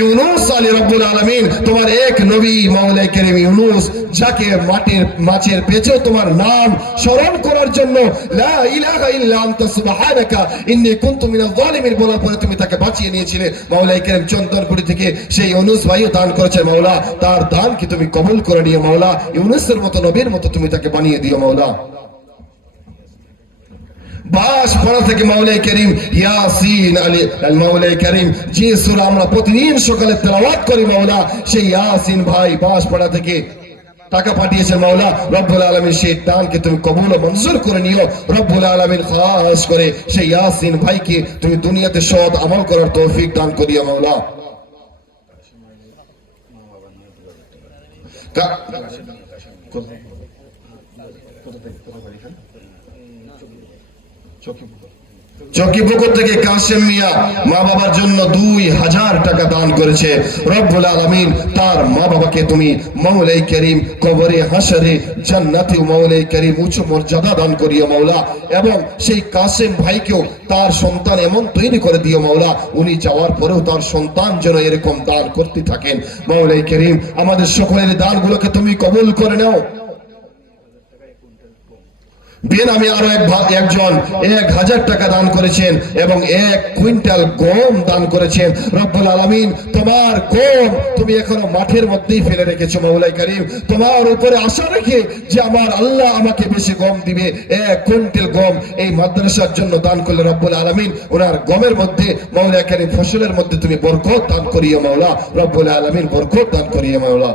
ইউনুস আলী রব্বুল আলামিন তোমার এক নবী মাওলাই কারীম ইউনুস, যাকে মাছের পেটেও তোমার নাম স্মরণ করার জন্য লা ইলাহা ইল্লা আনতা সুবহানাকা ইন্নী কুনতু মিনাজ জালিমিন বলার পরে তুমি তাকে বাঁচিয়ে নিয়েছিলে। মাওলাই কারীম চন্দনপুরি থেকে সেই ইউনুস ভাইও দান করেছে মাওলা, তার দানকে তুমি কবুল করে নিও মাওলা। ইউনুসের মতো নবীর মতো তুমি তাকে বানিয়ে দিও মাওলা। বাঁশপাড়া থেকে মাওলাই কারীম ইয়াসিন আলী মাওলাই কারীম যে সূরা আমরা প্রতিদিন সকালে তেলাওয়াত করি মাওলা, সেই ইয়াসিন ভাই বাঁশপাড়া থেকে টাকা পাঠিয়েছেন মাওলা। রব্বুল আলামিন সেই দানকে তুমি কবুল ও মঞ্জুর করে নিও। রব্বুল আলামিন খাস করে সেই ইয়াসিন ভাইকে তুমি দুনিয়াতে সৎ আমল করার তৌফিক দান করিও মাওলা। চকিপুকুর থেকে কাশেম মিয়া মা বাবার জন্য 2000 টাকা দান করেছে। রব্বুল আলামিন তার মা বাবাকে তুমি মাওলাই কারীম কবরে হাসরে জান্নাতে মাওলাই কারীম উচ্চ মর্যাদা দান করিও মাওলা। এবং সেই কাশেম ভাইকেও তার সন্তান এমন তৈরি করে দিও মাওলা, উনি যাওয়ার পরেও তার সন্তান যেন এরকম দান করতে থাকেন। মাওলাই কারীম আমাদের সকলের দানগুলোকে তুমি কবুল করে নাও। বেনামে আরো একজন 1000 টাকা দান করেছেন এবং 1 কুইন্টাল গম দান করেছেন। রব্বুল আলামিন তোমার গম তুমি এখনো মাঠের মধ্যেই ফেলে রেখেছো মাওলাই কারীম, তোমার উপরে আশা রেখে যে আমার আল্লাহ আমাকে বেশি গম দিবে। 1 কুইন্টাল গম এই মাদ্রাসার জন্য দান করলে রব্বুল আলামিন ওনার গমের মধ্যে মাওলাই কারীম ফসলের মধ্যে তুমি বরকত দান করিও মাওলা। রব্বুল আলামিন বরকত দান করিও মাওলা।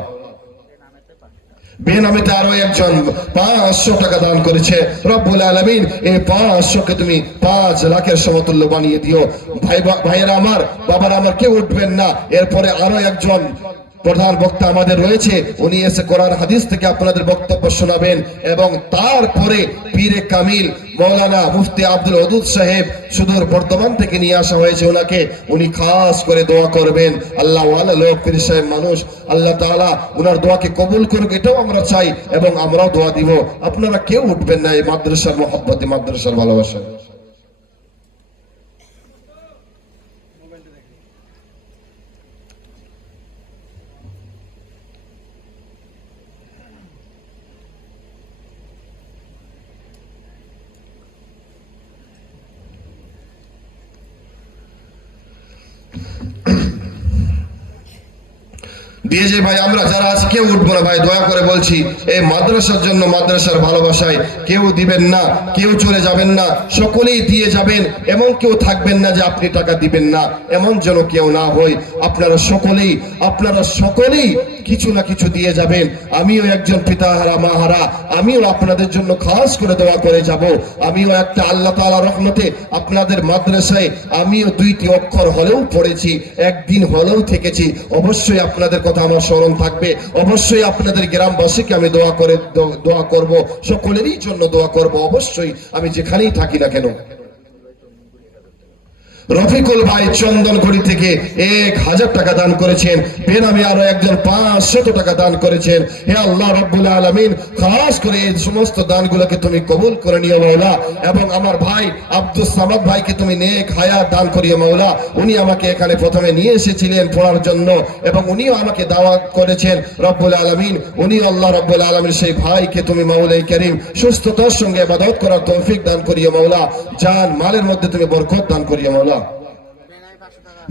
বেনামিতে আরো একজন 500 টাকা দান করেছে। রব্বুল আলামিন এই 500কে তুমি 5 লাখের সমতুল্য বানিয়ে দিও। ভাইয়েরা আমার, বাবারা আমার, কেউ উঠবেন না। এরপরে আরো একজন প্রধান বক্তা আমাদের রয়েছে, উনি এসে কোরআন হাদিস থেকে আপনাদের বক্তব্য শোনাবেন এবং তারপরে পীরে কামিল মৌলানা মুফতি আব্দুল ওদুদ সাহেব সুদূর বর্ধমান থেকে নিয়ে আসা হয়েছে ওনাকে, উনি খাস করে দোয়া করবেন। আল্লাহ ওয়ালা লোক পীর সাহেব মানুষ, আল্লাহ তাআলা ওনার দোয়াকে কবুল করুক এটাও আমরা চাই এবং আমরাও দোয়া দিব। আপনারা কেউ উঠবেন না এই মাদ্রাসার মহব্বতে, মাদ্রাসার ভালোবাসা। দিয়ে যে ভাই আমরা যারা আছি কেউ উঠবো না ভাই, দয়া করে বলছি। এই মাদ্রাসার জন্য, মাদ্রাসার ভালোবাসায় কেউ দিবেন না, কেউ চলে যাবেন না, সকলেই দিয়ে যাবেন। এমন কেউ থাকবেন না যে আপনি টাকা দিবেন না, এমন যেন কেউ না হয়। আপনারা সকলেই কিছু না কিছু দিয়ে যাবেন। আমিও একজন পিতাহারা মাহারা, আমিও আপনাদের জন্য খাস করে দোয়া করে যাব। আমিও একটা আল্লাহ তাআলার রহমতে আপনাদের মাদ্রাসায় আমিও 2টি অক্ষর হলেও পড়েছি, একদিন হলেও থেকেছি। অবশ্যই আপনাদের কথা আমার স্মরণ থাকবে। অবশ্যই আপনাদের গ্রামবাসীকে আমি দোয়া করব, সকলেরই জন্য দোয়া করব, অবশ্যই আমি যেখানেই থাকি না কেন। রফিকুল ভাই চন্দনগুড়ি থেকে 1000 টাকা দান করেছেন। বেনামি আরো একজন 500 টাকা দান করেছেন। হে আল্লাহ রাব্বুল আলামিন, খাস করে এই সমস্ত দানগুলোকে তুমি কবুল করে নিও মাওলা। এবং আমার ভাই আব্দুস সামাদ ভাইকে তুমি নেক হায়াত দান করিও মাওলা। উনি আমাকে এখানে প্রথমে নিয়ে এসেছিলেন পড়ার জন্য এবং উনিও আমাকে দাওয়াত করেছেন রব্বুল আলামিন। উনি আল্লাহ রাব্বুল আলামিন সেই ভাইকে তুমি মাওলাই কারীম সুস্থতার সঙ্গে ইবাদত করার তৌফিক দান করিও মাওলা। জান মালের মধ্যে তুমি বরকত দান করিও মাওলা।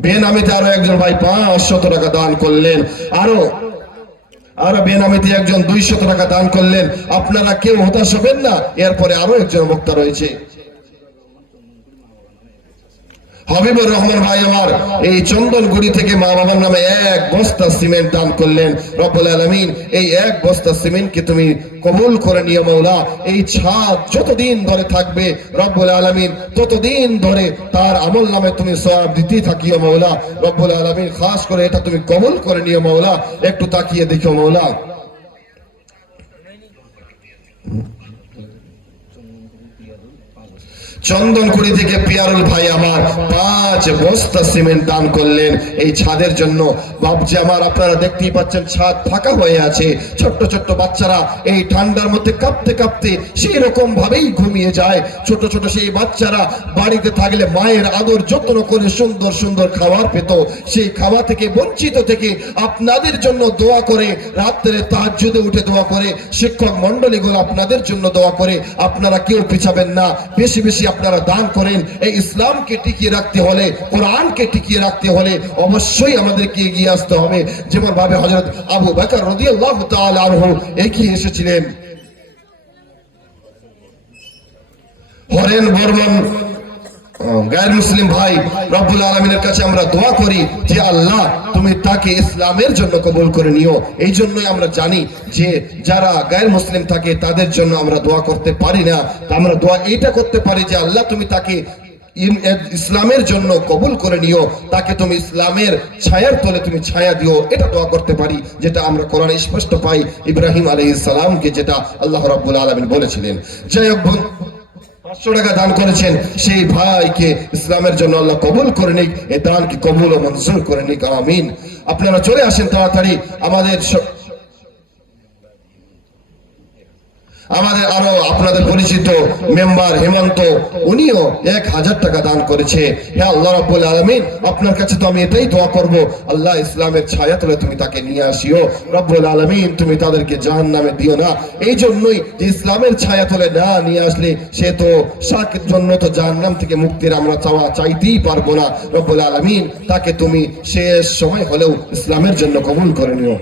বেনামিতে আরো একজন ভাই 500 টাকা দান করলেন। আরো বেনামিতে একজন 200 টাকা দান করলেন। আপনারা কেউ হতাশ হবেন না, এরপরে আরো একজন বক্তা রয়েছে। হাবিবুর রহমান ভাই আমার এই চন্দনগুড়ি থেকে মা বাবার নামে 1 বস্তা সিমেন্ট দান করলেন। রব্বুল আলামিন, এই 1 বস্তা সিমেন্টকে তুমি কবুল করে নিও মাওলা। এই ছাদ যতদিন ধরে থাকবে রব্বুল আলামিন, ততদিন ধরে তার আমল নামে তুমি সওয়াব দিতে থাকিও মাওলা। রব্বুল আলামিন, খাস করে এটা তুমি কবুল করে নিও মাওলা। একটু তাকিয়ে দেখো মাওলা। চন্দনকুড়ি থেকে পিয়ারুল ভাই আমার 5 বস্তা সিমেন্ট দান করলেন এই ছাদের জন্য। বাবজি আমার, আপনারা দেখতেই পাচ্ছেন ছাদ ফাঁকা হয়ে আছে। ছোট্ট ছোট্ট বাচ্চারা এই ঠান্ডার মধ্যে কাঁপতে কাঁপতে সেই রকম ভাবেই ঘুমিয়ে যায়। ছোট ছোট সেই বাচ্চারা বাড়িতে থাকলে মায়ের আদর যত্ন করে সুন্দর সুন্দর খাবার পেত, সেই খাবার থেকে বঞ্চিত থেকে আপনাদের জন্য দোয়া করে, রাত্রে তাহাজ্জুদে উঠে দোয়া করে, শিক্ষক মন্ডলীগুলো আপনাদের জন্য দোয়া করে। আপনারা কেউ পিছাবেন না, বেশি বেশি আপনারা দান করেন। এই ইসলামকে টিকিয়ে রাখতে হলে, কোরআনকে টিকিয়ে রাখতে হলে অবশ্যই আমাদেরকে এগিয়ে আসতে হবে। যেমন ভাবে হযরত আবু বকর রাদিয়াল্লাহু তাআলা আনহু এগিয়ে এসেছিলেন। হরেন বর্মন গায়ের মুসলিম ভাই, রব্বুল আলামিনের কাছে আমরা দোয়া করি যে আল্লাহ তুমি তাকে ইসলামের জন্য কবুল করে নিও। এই জন্যই আমরা জানি যে যারা গায়ের মুসলিম থাকে তাদের জন্য আমরা দোয়া করতে পারি না, আমরা দোয়া এইটা করতে পারি যে আল্লাহ তুমি তাকে ইসলামের জন্য কবুল করে নিও, তাকে তুমি ইসলামের ছায়ার তলে তুমি ছায়া দিও। এটা দোয়া করতে পারি, যেটা আমরা কোরআনে স্পষ্ট পাই ইব্রাহিম আলাইহিস সালামকে যেটা আল্লাহ রাব্বুল আলামিন বলেছিলেন। যাই হোক, 500 টাকা দান করেছেন সেই ভাইকে ইসলামের জন্য আল্লাহ কবুল করে নিক, এই দানকে কবুল ও মঞ্জুর করে নিক, আমিন। আপনারা চলে আসেন তাড়াতাড়ি। আমাদের আরো আপনাদের পরিচিত মেম্বার হেমন্ত, উনিও 1000 টাকা দান করেছে। হে আল্লাহ রাব্বুল আলামিন, আপনার কাছে তো আমি এটাই দোয়া করব, আল্লাহ ইসলামের ছায়া তলে তুমি তাকে নিয়ে আসিও। রব্বুল আলামিন, তুমি তাদেরকে জাহান্নামে দিও না। এই জন্যই যে ইসলামের ছায়া তলে না নিয়ে আসলে সে তো শাকের জন্য তো জাহান্নাম থেকে মুক্তির আমরা চাইতেই পারবো না। রব্বুল আলামিন, তাকে তুমি শেষ সময় হলেও ইসলামের জন্য কবুল করে নিও।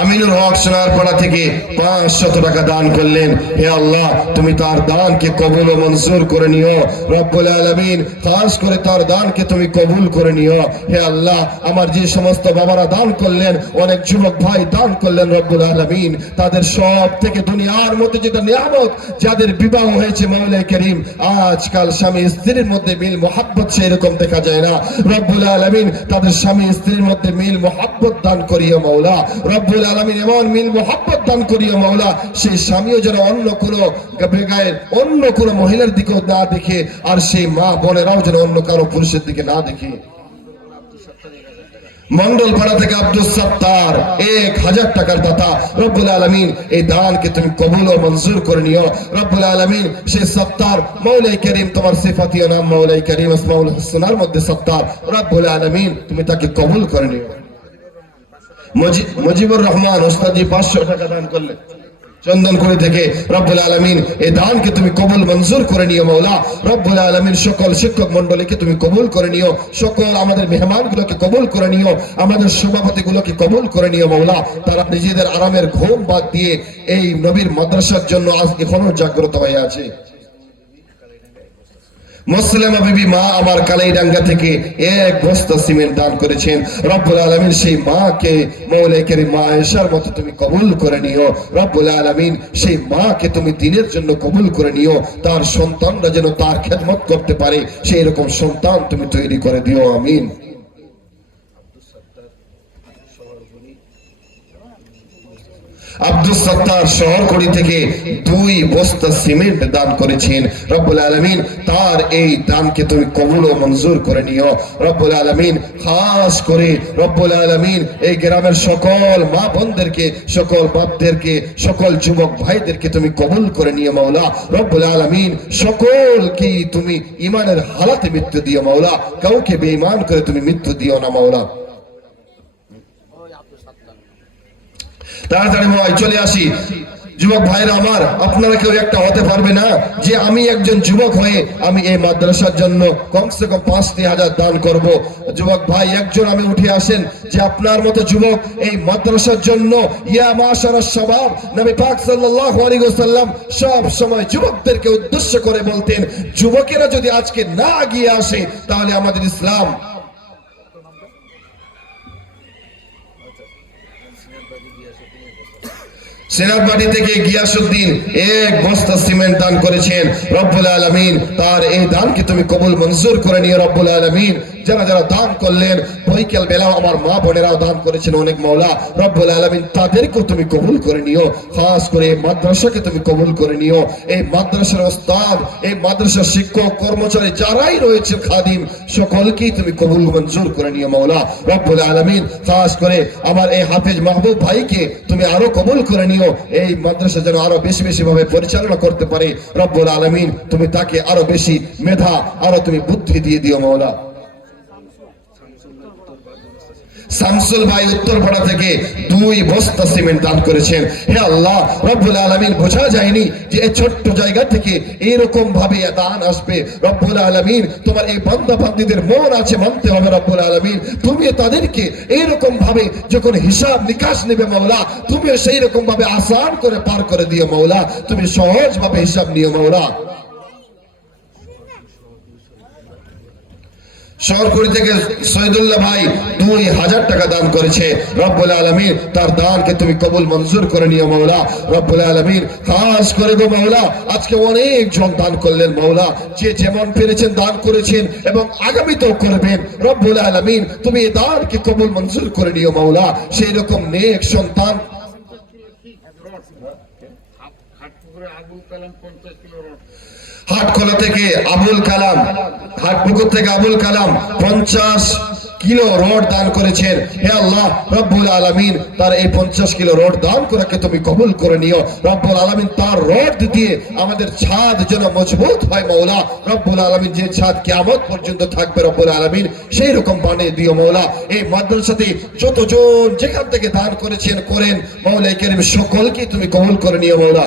আমিনুল হক সোনারপাড়া থেকে 500 টাকা দান করলেন। হে আল্লাহ, তুমি তার দানকে কবুল ও মঞ্জুর করে নিও। রব্বুল আলামিন, খাস করে তার দানকে তুমি কবুল করে নিও। হে আল্লাহ, আমার যে সমস্ত বাবারা দান করলেন, অনেক যুবক ভাই দান করলেন, রব্বুল আলামিন তাদের সব থেকে দুনিয়ার মধ্যে যেটা নিয়ামত, যাদের বিবাহ হয়েছে মাওলাই কারীম, আজকাল স্বামী স্ত্রীর মধ্যে মিল মোহাব্বত সেরকম দেখা যায় না। রব্বুল আলামিন তাদের স্বামী স্ত্রীর মধ্যে মিল মোহাব্বত দান করিও মাওলা। রব্বুল আলামিন এমন মিল মোহাব্বত দান করিও মাওলা, সেই স্বামীও যেন অন্য কোনো মহিলার দিকে না দেখে, আর সেই মা বোনেরাও যেন অন্য কারো পুরুষের দিকে না দেখে। মন্ডল পাড়া থেকে আব্দুস সাত্তার 1000 টাকার দাতা। রব্বুল আলামিন, এই দানকে তুমি কবুল ও মঞ্জুর করে নিও। রব্বুল আলামিন, সেই সাত্তার মাওলাই কারীম, তোমার সিফাতীয় নাম মাওলাই কারীম, আসমাউল হুসনার মধ্যে সাত্তার। রব্বুল আলামিন, তুমি তাকে কবুল করে নিও। মুজিবুর রহমান ওস্তাদজি 500 টাকা দান করলেন চন্দনকুড়ি থেকে। রব্বুল আলামিন, এই দানকে তুমি কবুল মঞ্জুর করে নিও মাওলা। রব্বুল আলামিন, সকল শিক্ষক মণ্ডলীকে তুমি কবুল করে নিও, সকল আমাদের মেহমানগুলোকে কবুল করে নিও, আমাদের সভাপতিগুলোকে কবুল করে নিও মাওলা। তারা নিজেদের আরামের ঘুম বাদ দিয়ে এই নবীর মাদ্রাসার জন্য আজ এখনো জাগ্রত হয়ে আছে। মুসলিমা বিবি মা আমার কালাইডাঙ্গা থেকে এক বস্তা সিমেন্ট দান করেছেন। রব্বুল আলামিন সেই মাকে মৌলাই কারীম মা আয়েশার মতো তুমি কবুল করে নিও। রব্বুল আলামিন সেই মাকে তুমি দিনের জন্য কবুল করে নিও, তার সন্তানরা যেন তার খেদমত করতে পারে সেই রকম সন্তান তুমি তৈরি করে দিও, আমিন। আব্দুল সত্তার শহরকুড়ি থেকে 2 বস্তা সিমেন্ট দান করেছেন। রব্বুল আলামিন তার এই দানকে তুমি কবুল ও মঞ্জুর করে নিও। রব্বুল আলামিন খাস করে রব্বুল আলামিন এই গ্রামের সকল মা বোনদেরকে, সকল বাপদেরকে, সকল যুবক ভাইদেরকে তুমি কবুল করে নিও মাওলা। রব্বুল আলামিন সকলকে তুমি ঈমানের হালাতে মৃত্যু দিও মাওলা, কাউকে বেঈমান করে তুমি মৃত্যু দিও না মাওলা। তাড়াতাড়ি ভাই চলে আসি। যুবক ভাইরা আমার, আপনারা কেউ একটা হতে পারবে না যে আমি একজন যুবক হয়ে আমি এই মাদ্রাসার জন্য কমসে কম 5,000 দান করব। যুবক ভাই একজন আমি উঠে আসেন যে আপনার মতো যুবক এই মাদ্রাসার জন্য, ইয়া মাশারাস শাবাব, নবী পাক সাল্লাল্লাহু আলাইহি ওয়াসাল্লাম সব সময় যুবকদেরকে উদ্দেশ্য করে বলতেন, যুবকেরা যদি আজকে না গিয়ে আসে তাহলে আমাদের ইসলাম। সেনাবাড়ি থেকে গিয়াসউদ্দিন 1 বস্তা সিমেন্ট দান করেছেন। রব্বুল আলামিন তার এই দানকে তুমি কবুল মঞ্জুর করে নিও রব্বুল আলামিন। যারা যারা দান করলেন, বৈকাল বেলা আমার মা বোনেরাও দান করেছেন অনেক মাওলা, রব্বুল আলামিন তাদেরকেও তুমি কবুল করে নিও। খাস করে এই মাদ্রাসাকে তুমি কবুল করে নিও। এই মাদ্রাসার ওস্তাদ, এই মাদ্রাসার শিক্ষক কর্মচারী যারাই রয়েছে খাদিম, সকলকেই তুমি কবুল মঞ্জুর করে নিও মাওলা রব্বুল আলামিন। খাস করে আমার এই হাফেজ মাহবুব ভাইকে তুমি আরো কবুল করে নিও, এই মাদ্রাসা যেন আরো বেশি বেশি ভাবে পরিচালনা করতে পারে রব্বুল আলামিন। তুমি তাকে আরো বেশি মেধা, আরো তুমি বুদ্ধি দিয়ে দিও মাওলা। শামসুল ভাই উত্তরপাড়া থেকে 2 বস্তা সিমেন্ট দান করেছেন। হে আল্লাহ রব্বুল আলামিন, বোঝা যায়নি যে এই ছোট্ট জায়গা থেকে এরকম ভাবে দান আসবে। রব্বুল আলামিন তোমার এই বান্দা বান্দীদের মন আছে মানতে হবে রব্বুল আলামিন। তুমি তাদেরকে এইরকম ভাবে যখন হিসাব নিকাশ নেবে মাওলা, তুমি সেই রকম ভাবে আসান করে পার করে দিও মাওলা, তুমি সহজ ভাবে হিসাব নিও মাওলা। শহরকুড়ি থেকে শহীদুল্লাহ ভাই 2,000 টাকা দান করেছে। রব্বুল আলামিন তার দানকে তুমি কবুল মঞ্জুর করে নিও মাওলা রব্বুল আলামিন। খাস করে গো মাওলা, আজকে অনেক জন দান করলেন মাওলা, যে যেমন পেরেছেন দান করেছেন এবং আগামীতেও করবেন রব্বুল আলামিন। তুমি এই দানকে কবুল মঞ্জুর করে নিও মাওলা। সেই রকম নেক সন্তান হাটখোলা থেকে আবুল কালাম, হাটপুকুর থেকে আবুল কালাম 50 কিলো রড দান করেছেন। হে আল্লাহ রব্বুল আলামিন তার এই 50 কিলো রড দান করাকে তুমি কবুল করে নিও রব্বুল আলামিন। তার রড দিয়ে আমাদের ছাদ যেন মজবুত হয় মাওলা রব্বুল আলামিন, যে ছাদ কিয়ামত পর্যন্ত থাকবে রব্বুল আলামিন সেই রকম বানিয়ে দিও মাওলা। এই মাদ্রাসাতে যতজন যেখান থেকে দান করেছেন করেন মাওলাই কারীম, সকলকে তুমি কবুল করে নিও মাওলা।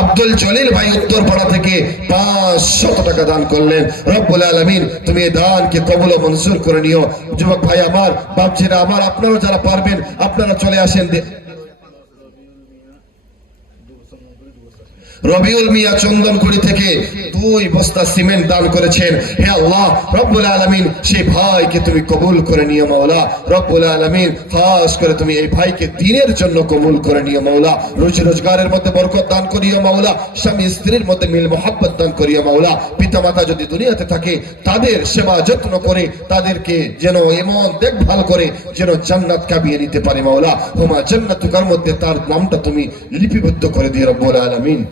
আব্দুল জলিল ভাই উত্তরপাড়া থেকে 500 টাকা দান করলেন। রব্বুল আলামিন তুমি এই দানকে কবুল ও মঞ্জুর করে নিও। যুবক ভাই আমার, বাপজিরা আমার, আপনারা যারা পারবেন আপনারা চলে আসেন। রবিউল মিয়া চন্দনকুড়ি থেকে 2 বস্তা সিমেন্ট দান করেছেন। হে আল্লাহ রব্বুল আলামিন সেই ভাইকে তুমি কবুল করে নিও মাওলা রব্বুল আলামিন। খাস করে তুমি এই ভাইকে দ্বীনের জন্য কবুল করে নিও মাওলা। রুজি রোজগারের মধ্যে বরকত দান করিও মাওলা। স্বামী স্ত্রীর মধ্যে মিল মোহাব্বত দান করিও মাওলা। পিতা মাতা যদি দুনিয়াতে থাকে তাদের সেবা যত্ন করে তাদেরকে যেন এমন দেখভাল করে যেন জান্নাত কাবিয়ে নিতে পারে মাওলা। হুমা জান্নাতুকার মধ্যে তার নামটা তুমি লিপিবদ্ধ করে দিও রব্বুল আলামিন।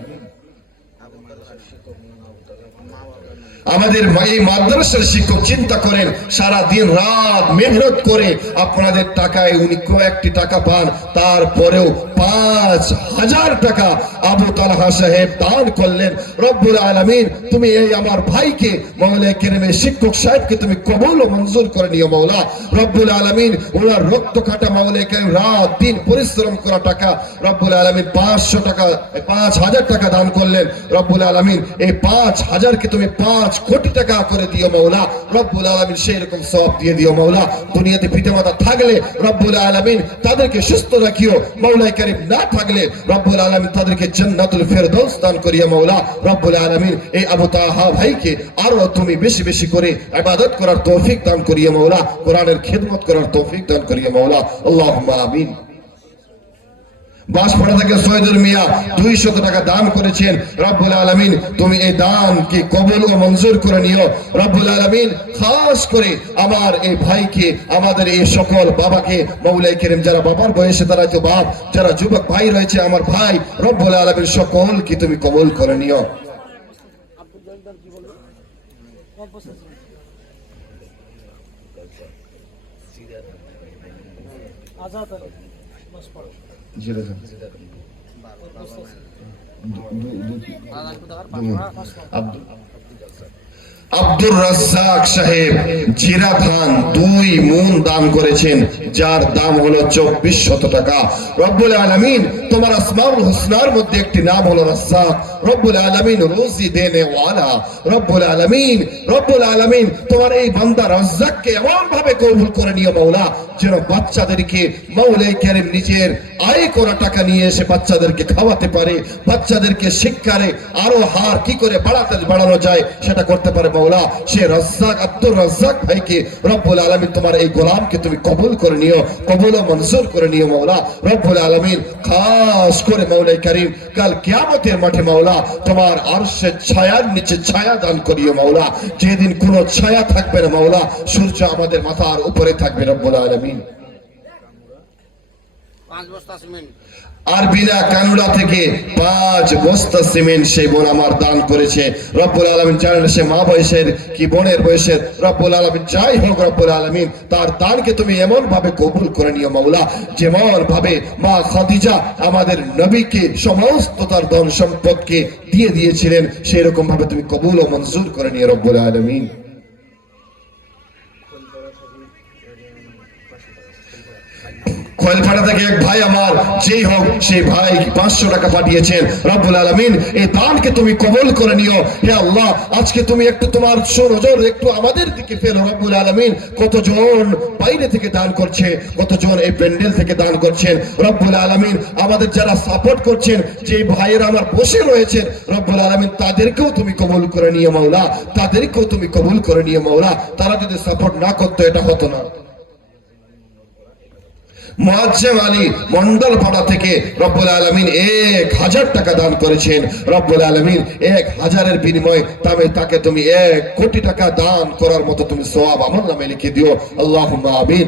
আমাদের এই মাদ্রাসার শিক্ষক চিন্তা করেন, সারা দিন রাত মেহনত করে আপনাদের টাকায় উনি কয়েকটি টাকা পান, তারপরেও 5,000 টাকা আবু তালহা সাহেব দান করলেন। রব্বুল আলামিন তুমি এই আমার ভাইকে মাওলাই কেরামের শিক্ষক সাহেবকে তুমি কবুল ও মঞ্জুর করে নিও মাওলা রব্বুল আলামিন। ওনার রক্ত কাটা মাওলাই কেরাম রাত দিন পরিশ্রম করা টাকা রব্বুল আলামিন 500 টাকা 5,000 টাকা দান করলেন রব্বুল আলামিন। এই 5,000 কে তুমি 5 কোটি টাকা করে দিও মাওলা রব্বুল আলামিন সেই রকম সওয়াব দিয়ে দিও মাওলা দুনিয়াতে পিতামাতা থাকলে রব্বুল আলামিন তাদেরকে সুস্থ রাখিও মাওলাই কারীম না থাকলে রব্বুল আলামিন তাদেরকে জান্নাতুল ফেরদৌস দান করিয়া মাওলা রব্বুল আলামিন এই আবু তাহা ভাইকে আরো তুমি বেশি বেশি করে ইবাদত করার তৌফিক দান করিয়া মাওলা কোরআনের খিদমত করার তৌফিক দান করিয়া মাওলা আল্লাহুম্মা আমিন বাঁশপাড়া থেকে সৈয়দুল মিয়া 200 টাকা দান করেছেন রব্বুল আলামিন তুমি এই দান কি কবুল ও মঞ্জুর করে নিও রব্বুল আলামিন খাস করে আমার এই ভাইকে আমাদের এই সকল বাবাকে মাওলাই কারীম যারা বাবার বয়সে তারা তো বাপ যারা যুবক ভাই রয়েছে আমার ভাই রব্বুল আলামিন সকলকে তুমি কবুল করে নিও আব্দুর রাজ্জাক সাহেব জিরা ধান 2 মণ দান করেছেন যার দাম হলো 2400 টাকা রব্বুল আলামিন তোমার আসমাউল হুসনার মধ্যে একটি নাম হলো রাজ্জাক রব্বুল আলামিন রুজি দেনে ওয়ালা রব্বুল আলামিন তোমার এই বান্দা রাজ্জাককে এমন ভাবে কবুল করে নিও মাওলা যেন বাচ্চাদেরকে মাওলাই কারীম নিজের আয় করা টাকা নিয়ে এসে বাচ্চাদেরকে খাওয়াতে পারে বাচ্চাদেরকে শিক্ষারে আরো হার কি করে বাড়ানো যায় সেটা করতে পারে মাওলা সে রাজ্জাক আব্দুর রাজ্জাক ভাইকে রব্বুল আলামিন তোমার এই গোলামকে তুমি কবুল করে নিও কবুল ও মঞ্জুর করে নিও মাওলা রব্বুল আলামিন খাস করে মাওলাই কারীম কাল কিয়ামতের মাঠে মাওলা তোমার আরশের ছায়ার নিচে ছায়া দান করিও মাওলা যেদিন কোনো ছায়া থাকবে না মাওলা সূর্য আমাদের মাথার উপরে থাকবে রব্বুল আলামিন 5 বস্তা সিমেন্ট আরবিনা কানুড়া থেকে 5 বস্তা সিমেন্ট সেই বোন আমার দান করেছে রব্বুল আলামিন জানেন সে মা বয়সের কি বোনের বয়সের রব্বুল আলামিন যাই হোক রব্বুল আলামিন তার দানকে তুমি এমন ভাবে কবুল করে নিও মাওলা যেমন ভাবে মা খাদিজা আমাদের নবীকে সমস্ত তার ধন সম্পদকে দিয়ে দিয়েছিলেন সেই রকম ভাবে তুমি কবুল ও মঞ্জুর করে নিও রব্বুল আলামিন খোয়ালপাড়া থেকে এক ভাই আমার যেই হোক সেই ভাই 500 টাকা পাঠিয়েছেন রব্বুল আলামিন এই দানকে তুমি কবুল করে নিও হে আল্লাহ আজকে তুমি একটু তোমার সুনজর একটু আমাদের দিকে ফেলো রব্বুল আলামিন কতজন বাইরে থেকে দান করছে কতজন এই প্যান্ডেল থেকে দান করছেন রব্বুল আলামিন আমাদের যারা সাপোর্ট করছেন যে ভাইয়েরা আমার বসে রয়েছেন রব্বুল আলামিন তাদেরকেও তুমি কবুল করে নিও মাওলা তাদেরকেও তুমি কবুল করে নিও মাওলা তারা যদি সাপোর্ট না করতো এটা হতো না মুআজ্জেম আলী মন্ডল পাড়া থেকে রব্বুল আলামিন 1000 টাকা দান করেছেন রব্বুল আলামিন 1000 এর বিনিময়ে তাকে তুমি 1 কোটি টাকা দান করার মতো তুমি সওয়াব আমার নামে লিখে দিও আল্লাহুম্মা আমিন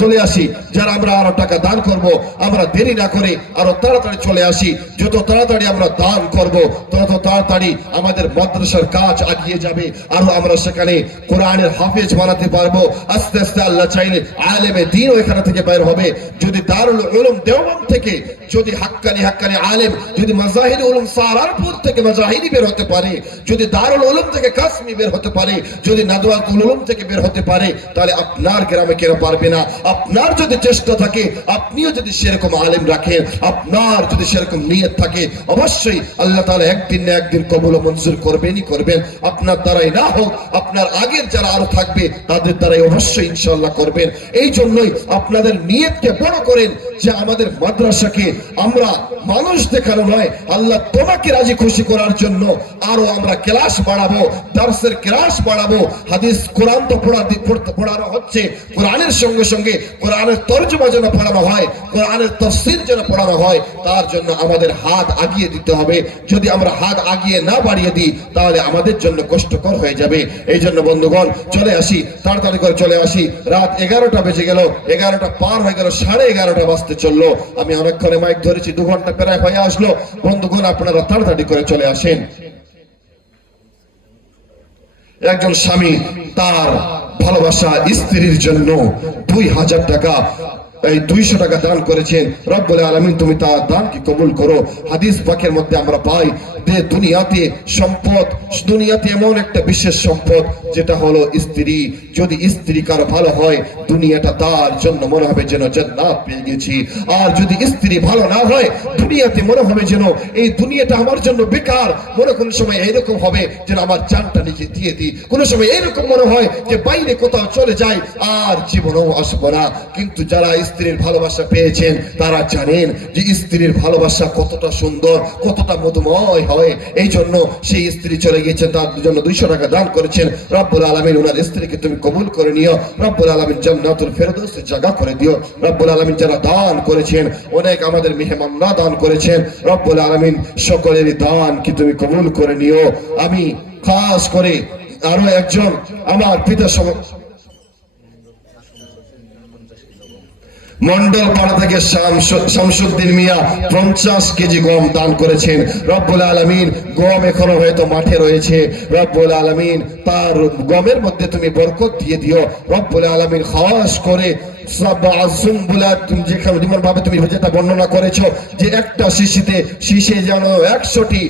চলে আসি যারা আমরা আরো টাকা দান করব আমরা দেরি না করে আরো তাড়াতাড়ি চলে আসি যত তাড়াতাড়ি আমরা দান করব তত তাড়াতাড়ি আমাদের মাদ্রাসার কাজ এগিয়ে যাবে আরো আমরা সেখানে কোরআনের হাফেজ বানাতে পারবো আস্তে আস্তে আল্লাহ চাইলে আলেমে দ্বীন এখান থেকে বের হবে যদি দারুল উলুম দেওবন্দ থেকে যদি হাক্কানি আলেম যদি মাজাহির উলুম সাহারানপুর থেকে মাজাহিরি বের হতে পারে যদি দারুল উলুম থেকে কাসমি বের হতে পারে যদি নাদওয়াতুল উলুম থেকে বের হতে পারে তাহলে আপনার গ্রামে কেন পারবে না আপনার যদি চেষ্টা থাকে আপনিও যদি সেরকম আলেম রাখেন আপনার যদি সেরকম নিয়ত থাকে অবশ্যই আল্লাহ তাআলা একদিন না একদিন কবুল ও মঞ্জুর করবেনই করবেন আপনার দ্বারাই না হোক আপনার আগের যারা আরো থাকবে তাদের দ্বারাই অবশ্যই ইনশাআল্লাহ করবেন এই জন্যই আপনাদের নিয়তকে বড় করেন যে আমাদের মাদ্রাসাকে আমরা মানুষ দেখানো নয় আল্লাহ তোমাকে রাজি খুশি করার জন্য আরো আমরা ক্লাস বাড়াবো দার্সের ক্লাস বাড়াবো হাদিস কোরআন তো পড়ানো হচ্ছে কোরআনের সঙ্গে সঙ্গে কোরআনের তরজমা যেন পড়ানো হয় কোরআনের তাফসীর যেন পড়ানো হয় তার জন্য আমাদের হাত আগিয়ে দিতে হবে যদি আমরা হাত আগিয়ে না বাড়িয়ে দিই তাহলে আমাদের জন্য কষ্টকর হয়ে যাবে এই জন্য বন্ধুগণ চলে আসি তাড়াতাড়ি করে চলে আসি রাত 11টা বেজে গেল 11টা পার হয়ে গেল 11:30 বাজতে চললো আমি অনেকক্ষণে মাইক ধরেছি 2 ঘন্টা প্রায় হয়ে আসলো বন্ধুগণ আপনারা তাড়াতাড়ি করে চলে আসেন একজন স্বামী তার ভালোবাসা স্ত্রীর জন্য 2000 টাকা এই 200 টাকা দান করেছেন রব্বুল আলামিন তুমি তার দানকে কবুল করো হাদিস পাকের মধ্যে আমরা পাই দুনিয়াতে সম্পদ, দুনিয়াতে এমন একটা বিশেষ সম্পদ যেটা হলো স্ত্রী। যদি স্ত্রী কারো ভালো হয়, দুনিয়াটা তার জন্য মনে হবে যেন জান্নাত পেয়ে গেছি। আর যদি স্ত্রী ভালো না হয়, দুনিয়াতে মনে হবে যেন এই দুনিয়াটা আমার জন্য বেকার। মনে কোন সময় এইরকম হবে যেন আমার জানটা নিজে দিয়ে দিই, কোন সময় এরকম মনে হয় যে বাইরে কোথাও চলে যায়, আর জীবনেও আসবো না। কিন্তু যারা স্ত্রীর ভালোবাসা পেয়েছেন তারা জানেন যে স্ত্রীর ভালোবাসা কতটা সুন্দর, কতটা মধুময় হয়। এই জন্য সেই স্ত্রী চলে গিয়েছেন, তার জন্য 200 টাকা দান করেছেন। রব্বুল আলামিন ওনার স্ত্রীকে তুমি কবুল করে নিও। রব্বুল আলামিন জান্নাতুল ফেরদৌসে জায়গা করে দিও। রব্বুল আলামিন যারা দান করেছেন, অনেক আমাদের মেহমানরা দান করেছেন, রব্বুল আলামিন সকলেরই দান কি তুমি কবুল করে নিও। আমি খাস করে আরো একজন আমার পিতা মন্ডল পাড়া থেকে শামসুদ্দিন মিয়া 50 কেজি গম দান করেছেন। রব্বুল আলামিন গম এখনো হয়তো মাঠে রয়েছে, রব্বুল আলামিন তার গমের মধ্যে তুমি বরকত দিয়ে দিও। রব্বুল আলামিন খাস করে যেমন ভাবে তুমি যেটা বর্ণনা করেছো যে একটা শীষে যেন 100টি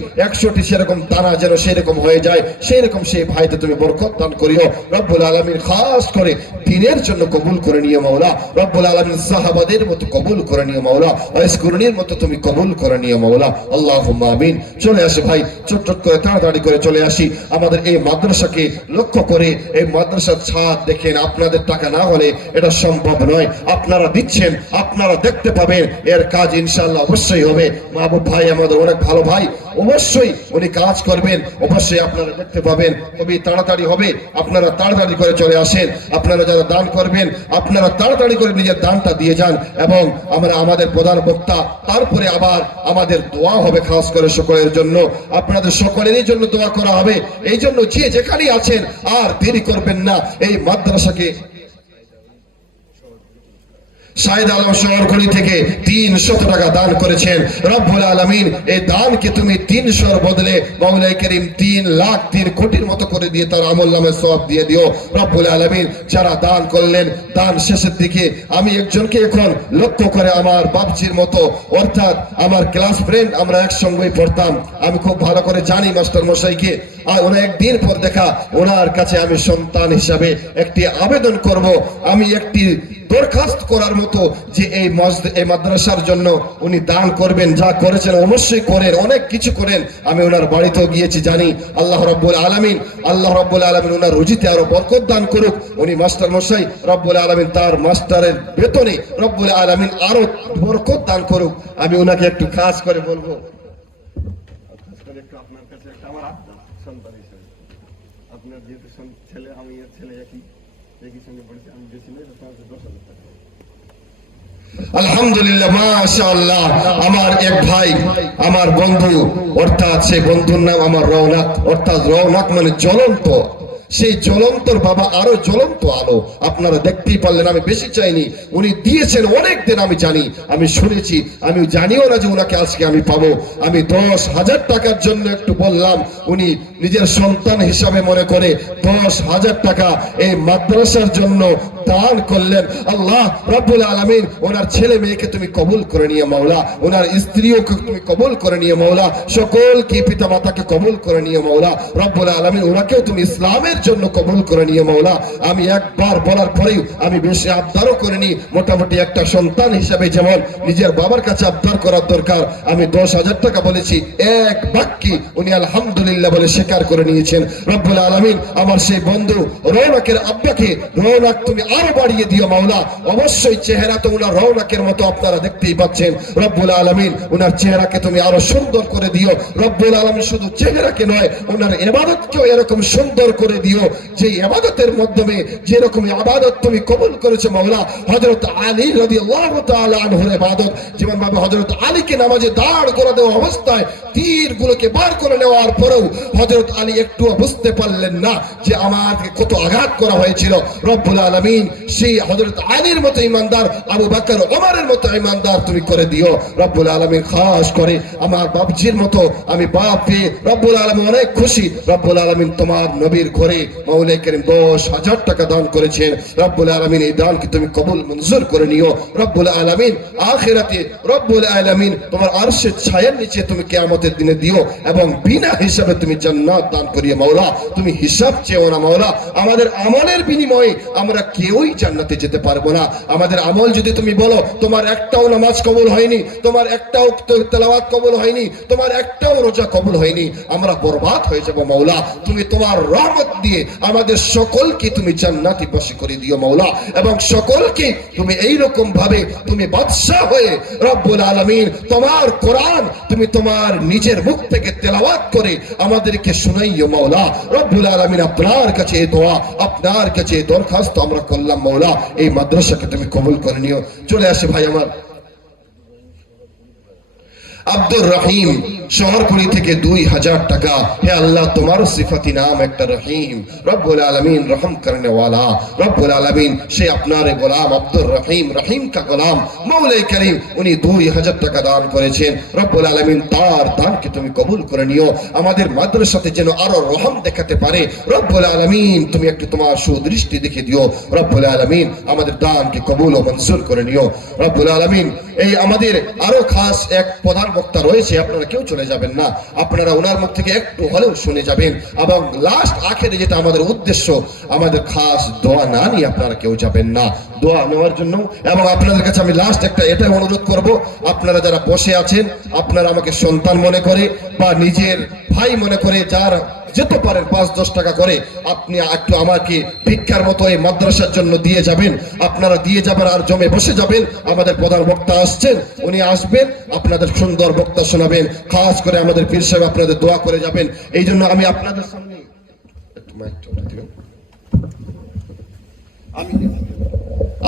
সেরকম দানা যেন সেরকম হয়ে যায়, সেই রকম সেই ভাইতে তুমি বরকত দান করিও। রব্বুল আলামিন খাস করে দিনের জন্য কবুল করে নিও মাওলা। রব্বুল আলামিন সাহাবাদের মতো কবুল করে নিও মাওলা, ওয়াইসকুরনির মতো তুমি কবুল করে নিও মাওলা। আল্লাহুম্মা আমিন। চলে আসে ভাই, চট করে তাড়াতাড়ি করে চলে আসি। আমাদের এই মাদ্রাসাকে লক্ষ্য করে, এই মাদ্রাসার ছাদ দেখেন, আপনাদের টাকা না হলে এটা সম্ভব নয়। আপনারা দিচ্ছেন, আপনারা দেখতে পাবেন, এর কাজ ইনশাআল্লাহ অবশ্যই হবে। মাহবুব ভাই আমাদের অনেক ভালো ভাই, অবশ্যই উনি কাজ করবেন, অবশ্যই আপনারা দেখতে পাবেন। খুবই তাড়াতাড়ি হবে, আপনারা তাড়াতাড়ি করে চলে আসেন। আপনারা যারা দান করবেন, আপনারা তাড়াতাড়ি করে নিজের দানটা দিয়ে যান। এবং আমরা আমাদের প্রধান বক্তা, তারপরে আবার আমাদের দোয়া হবে খাস করে সকলের জন্য, আপনাদের সকলেরই জন্য দোয়া করা হবে। এই জন্য যে যেখানেই আছেন আর দেরি করবেন না। এই মাদ্রাসাকে শাহেদ আলম শহরগুলি থেকে 300 টাকা দান করেছেন। রব্বুল আলামিন এই দানকে তুমি 300 বদলে মাওলাই করিম 3 লাখ 3 কোটির মতো করে দিয়ে তার আমলনামায় সওয়াব দিয়ে দিও। রব্বুল আলামিন যারা দান করলেন, দান শেষের দিকে আমি একজনকে এখন লক্ষ্য করে, আমার বাপজির মতো, অর্থাৎ আমার ক্লাস ফ্রেন্ড, আমরা একসঙ্গেই পড়তাম, আমি খুব ভালো করে জানি মাস্টার মশাইকে। আর অনেক দিন পর দেখা, ওনার কাছে আমি সন্তান হিসাবে একটি আবেদন করব, আমি একটি দরখাস্ত করার মতো যে এই মাদ্রাসার জন্য উনি দান করবেন। যা করেছেন অবশ্যই করেন, অনেক কিছু করেন। আমি ওনার বাড়িতেও গিয়েছি, জানি। আল্লাহ রাব্বুল আলামিন ওনার রুজিতে আরো বরকত দান করুক। উনি মাস্টার মশাই, রব্বুল আলামিন তার মাস্টারের বেতনে রব্বুল আলামিন আরো বরকত দান করুক। আমি ওনাকে একটু খাস করে বলবো, আপনার কাছে একটা আমার সন্তান হিসেবে, আপনার যেহেতু ছেলে, আমি এর ছেলে একই সঙ্গে পড়েছি, আমি বেশি নেই, 10,000 টাকা। আলহামদুলিল্লাহ, মাশাআল্লাহ। আমার এক ভাই, আমার বন্ধু, অর্থাৎ সেই বন্ধুর নাম আমার রওনাক, অর্থাৎ রওনাক মানে জ্বলন্ত। সেই জ্বলন্তর বাবা আরো জ্বলন্ত আলো, আপনারা দেখতেই পারলেন। আমি বেশি চাইনি, উনি দিয়েছেন অনেক দিন, আমি জানি, আমি শুনেছি, আমি জানিও না যে উনাকে আজকে আমি পাবো। আমি 10,000 টাকার জন্য একটু বললাম, উনি নিজের সন্তান হিসাবে মনে করে 10,000 টাকা এই মাদ্রাসার জন্য দান করলেন। আল্লাহ রাব্বুল আলামিন ওনার ছেলে মেয়েকে তুমি কবুল করে নিয়ে মাওলা, ওনার স্ত্রীও তুমি কবুল করে নিয়ে মাওলা, সকলকে পিতা মাতাকে কবুল করে নিয়ে মাওলা। রাব্বুল আলামিন ওনাকেও তুমি ইসলামের জন্য কবুল করে নিয়ে মাওলা। আমি একবার বলার পরেই আমি বেশি আবদারও করিনি, মোটামুটি একটা সন্তান হিসাবে যেমন নিজের বাবার কাছে আবদার করার দরকার, আমি 10,000 টাকা বলেছি। এক বাক্যে উনি আলহামদুলিল্লাহ বলে স্বীকার করে নিয়েছেন। রব্বুল আলামিন আমার সেই বন্ধু রৌনকের আব্বাকে, রৌনক তুমি আরো বাড়িয়ে দিও মাওলা। অবশ্যই চেহারা তো উনার রৌনকের মতো আপনারা দেখতেই পাচ্ছেন। রব্বুল আলামিন উনার চেহারাকে তুমি আরো সুন্দর করে দিও। রব্বুল আলামিন শুধু চেহারাকে নয়, উনার ইবাদতকেও এরকম সুন্দর করে দিও, যে ইবাদতের মাধ্যমে যেরকম ইবাদত তুমি কবুল করেছো মাওলা। হযরত আলী রাদিয়াল্লাহু তাআলা আনহুর ইবাদত, যেমন ভাবে হযরত আলীকে নামাজে দাঁড় করে দেওয়া অবস্থায় তীরগুলোকে বার করে নেওয়ার পরেও হযরত আলী একটু বুঝতে পারলেন না যে আমাকে কত আঘাত করা হয়েছিল। রব্বুল আলামিন সেই হযরত আলীর মতো ইমানদার, আবু বকর ওমরের মতো ইমানদার তুমি করে দিও রব্বুল আলামিন। খাস করে আমার বাপজির মতো আমি বাপ পেয়ে রব্বুল আলামিন অনেক খুশি। রব্বুল আলামিন তোমার নবীর ঘরে মাওলাই কারীম 10,000 টাকা দান করেছেন। রব্বুল আলামিন এই দানকে তুমি কবুল মঞ্জুর করে নিও রব্বুল আলামিন। আখিরাতে রব্বুল আলামিন তোমার আরশের ছায়ার নিচে তুমি কিয়ামতের দিনে দিও এবং বিনা হিসাবে তুমি জান্নাত দান করিও মাওলা। তুমি হিসাব চেও না মাওলা। আমাদের আমলের বিনিময়ে আমরা কেউই জান্নাতে যেতে পারবো না। আমাদের আমল যদি তুমি বলো তোমার একটাও নামাজ কবুল হয়নি, তোমার একটাও তেলাওয়াত কবুল হয়নি, তোমার একটাও রোজা কবুল হয়নি, আমরা বরবাদ হয়ে যাব মাওলা। তুমি তোমার রহমত দিয়ে আমাদের সকলকে তুমি জান্নাতি বাসী করে দিও মাওলা এবং সকলকে তুমি এইরকম ভাবে তুমি বাদশা হয়ে রব্বুল আলামিন তোমার কোরআন তুমি তোমার নিজের মুখ থেকে তেলাওয়াত করে আমাদেরকে শুনাইও মাওলা রব্বুল আলামিন। আপনার কাছে এই দোয়া, আপনার কাছে এই দরখাস্ত আমরা করলাম মাওলা। এই মাদ্রাসাকে তুমি কবুল করে নিও। চলে আসে ভাই আমার আব্দুর রহিম শহরকুড়ি থেকে 2,000 টাকা। হে আল্লাহ তোমার সিফাতি নাম একটা রহিম, রব্বুল আলামিন রহম করনে ওয়ালা। রব্বুল আলামিন সে আপনার গোলাম আব্দুর রহিম, রহিম কা গোলাম মাওলাই কারীম, উনি 2,000 টাকা দান করেছেন। রব্বুল আলামিন তার দানকে তুমি কবুল করে নিও। আমাদের মাদ্রাসাতে যেন আরো রহম দেখাতে পারে রব্বুল আলামিন তুমি একটু তোমার সুদৃষ্টি দেখে দিও রব্বুল আলামিন। আমাদের দানকে কবুল ও মঞ্জুর করে নিও রব্বুল আলামিন। এই আমাদের আরো খাস এক প্রধান বক্তা রয়েছে, আপনারা কেউ চলে যাবেন না, আপনারা ওনার মুখ থেকে একটু হলেও শুনে যাবেন এবং লাস্ট আখেরে যেটা আমাদের উদ্দেশ্য, আমাদের খাস দোয়া না নিয়ে আপনারা কেউ যাবেন না, দোয়া নেওয়ার জন্য। এবং আপনাদের কাছে আমি লাস্ট একটা এটাই অনুরোধ করব, আপনারা যারা বসে আছেন আপনারা আমাকে সন্তান মনে করে বা নিজের ভাই মনে করে যার যেতে পারেন 5-10 টাকা করে আপনি একটু আমাকে ভিক্ষার মতো এই মাদ্রাসার জন্য দিয়ে যাবেন। আপনারা দিয়ে যাবেন আর জমে বসে যাবেন। আমাদের প্রধান বক্তা আসছেন, উনি আসবেন, আপনাদের সুন্দর বক্তা শোনাবেন। খাস করে আমাদের পীর সাহেব আপনাদের দোয়া করে যাবেন। এই জন্য আমি আপনাদের সামনে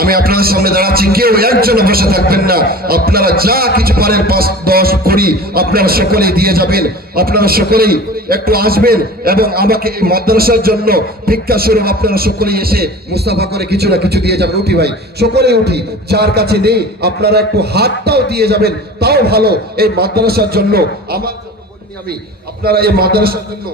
আমি আপনাদের সামনে দাঁড়াচ্ছি, কেউ একজন বসে থাকবেন না। আপনারা যা কিছু পারেন 5-10 20 আপনারা সকলেই দিয়ে যাবেন। আপনারা সকলেই একটু আসবেন এবং আমাকে এই মাদ্রাসার জন্য ভিক্ষা স্বরূপ আপনারা সকলেই এসে মুস্তাফা করে কিছু না কিছু দিয়ে যাবেন। উঠি ভাই, সকলেই উঠি, যার কাছে নেই আপনারা একটু হাতটাও দিয়ে যাবেন, তাও ভালো। এই মাদ্রাসার জন্য, আমার জন্য বলিনি আমি, আপনারা এই মাদ্রাসার জন্য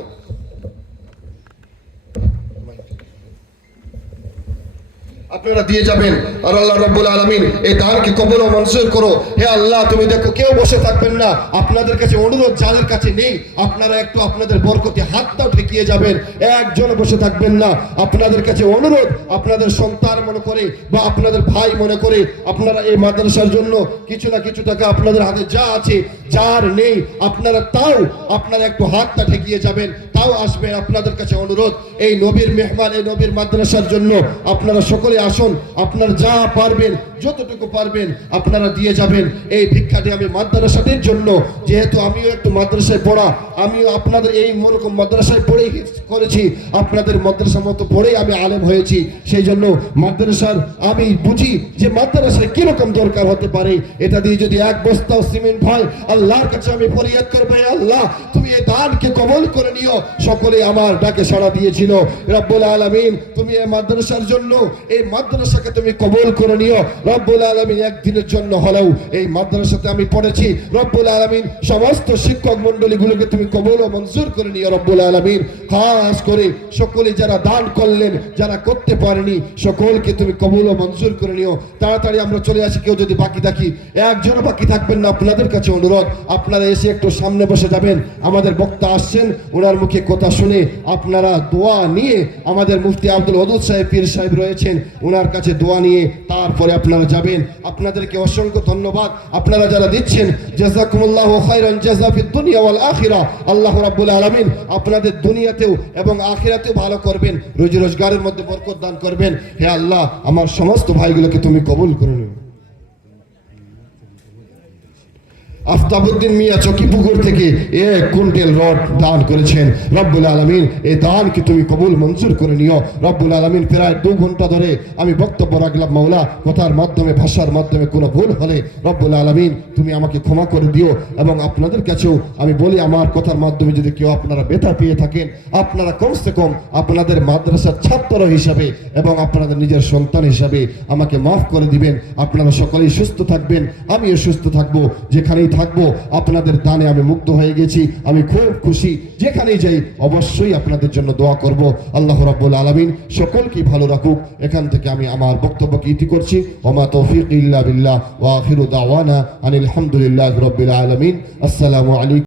আপনারা দিয়ে যাবেন। আর আল্লাহ রাব্বুল আলামিন এই দানকে কবুল ও মঞ্জুর করো। হে আল্লাহ তুমি দেখো কেউ বসে থাকবেন না, আপনাদের কাছে অনুরোধ যাদের কাছে নেই আপনারা একটু আপনাদের বরকতে হাতটাও ঠেকিয়ে যাবেন, একজন বসে থাকবেন না। আপনাদের কাছে অনুরোধ, আপনাদের সন্তান মনে করে বা আপনাদের ভাই মনে করে আপনারা এই মাদ্রাসার জন্য কিছু না কিছু টাকা আপনাদের হাতে যা আছে, যার নেই আপনারা তাও আপনারা একটু হাতটা ঠেকিয়ে যাবেন, তাও আসবেন। আপনাদের কাছে অনুরোধ, এই নবীর মেহমান, এই নবীর মাদ্রাসার জন্য আপনারা সকলে আসুন, আপনারা যা পারবেন যতটুকু পারবেন আপনারা দিয়ে যাবেন। এই ভিক্ষাটি আমি মাদ্রাসাটির জন্য, যেহেতু আমিও একটু মাদ্রাসায় পড়া, আমিও আপনাদের এই মরকম মাদ্রাসায় পড়েই করেছি, আপনাদের মাদ্রাসার মতো পড়েই আমি আলেম হয়েছি। সেই জন্য মাদ্রাসার আমি বুঝি যে মাদ্রাসায় কিরকম দরকার হতে পারে। এটা দিয়ে যদি এক বস্তাও সিমেন্ট হয়, আল্লাহর কাছে আমি ফরিয়াদ করবো, আল্লাহ তুমি এই দানকে কবুল করে নিও। সকলে আমার ডাকে সাড়া দিয়েছিল। রব্বুল আলামিন তুমি এই মাদ্রাসার জন্য, এই মাদ্রাসাকে তুমি কবুল করে নিও রব্বুল আলামিন। একদিনের জন্য হলেও এই মাদ্রাসাতে আমি পড়েছি রব্বুল আলামিন, সমস্ত শিক্ষক মন্ডলীগুলোকে তুমি কবুল ও মঞ্জুর করে নিও রব্বুল আলামিন। খাস করে সকলে যারা দান করলেন, যারা করতে পারেনি, সকলকে তুমি কবুল ও মঞ্জুর করে নিও। তাড়াতাড়ি আমরা চলে আসি, কেউ যদি বাকি থাকি একজনও বাকি থাকবেন না। আপনাদের কাছে অনুরোধ, আপনারা এসে একটু সামনে বসে যাবেন। আমাদের বক্তা আসছেন, ওনার মুখে কথা শুনে আপনারা দোয়া নিয়ে, আমাদের মুফতি আব্দুল ওদুদ সাহেব পীর সাহেব রয়েছেন, ওনার কাছে দোয়া নিয়ে তারপরে আপনারা যাবেন। আপনাদেরকে অসংখ্য ধন্যবাদ, আপনারা যারা দিচ্ছেন, জাযাকুমুল্লাহু খাইরান জাযা ফিদ দুনিয়া ওয়াল আখিরা। আল্লাহ রাব্বুল আলামিন আপনাদের দুনিয়াতেও এবং আখিরাতেও ভালো করবেন, রুজি রোজগারের মধ্যে বরকত দান করবেন। হে আল্লাহ আমার সমস্ত ভাইগুলোকে তুমি কবুল করে নিও। আফতাবউদ্দিন মিয়া চকিপুকুর থেকে 1 কুইন্টাল রড দান করেছেন। রব্বুল আলামিন এই দানকে তুমি কবুল মঞ্জুর করে নিও। রব্বুল আলামিন প্রায় 2 ঘন্টা ধরে আমি বক্তব্য রাখলাম মাওলা, কথার মাধ্যমে ভাষার মাধ্যমে কোনো ভুল হলে রব্বুল আলামিন তুমি আমাকে ক্ষমা করে দিও। এবং আপনাদের কাছেও আমি বলি, আমার কথার মাধ্যমে যদি কেউ আপনারা ব্যথা পেয়ে থাকেন, আপনারা কমসে কম আপনাদের মাদ্রাসার ছাত্র হিসাবে এবং আপনাদের নিজের সন্তান হিসাবে আমাকে মাফ করে দিবেন। আপনারা সকলেই সুস্থ থাকবেন, আমিও সুস্থ থাকবো, যেখানেই থাকবো আপনাদের দানে আমি মুগ্ধ হয়ে গেছি। আমি খুব খুশি, যেখানেই যাই অবশ্যই আপনাদের জন্য দোয়া করব। আল্লাহ রাব্বুল আলামিন সকলকে ভালো রাখুক। এখান থেকে আমি আমার বক্তব্যকে ইতি করছি। ওমা তৌফিক ইল্লা বিল্লাহ ওয়া আখিরু দাওয়ানা আনিল হামদুলিল্লাহি রাব্বিল আলামিন। আসসালামু আলাইকুম।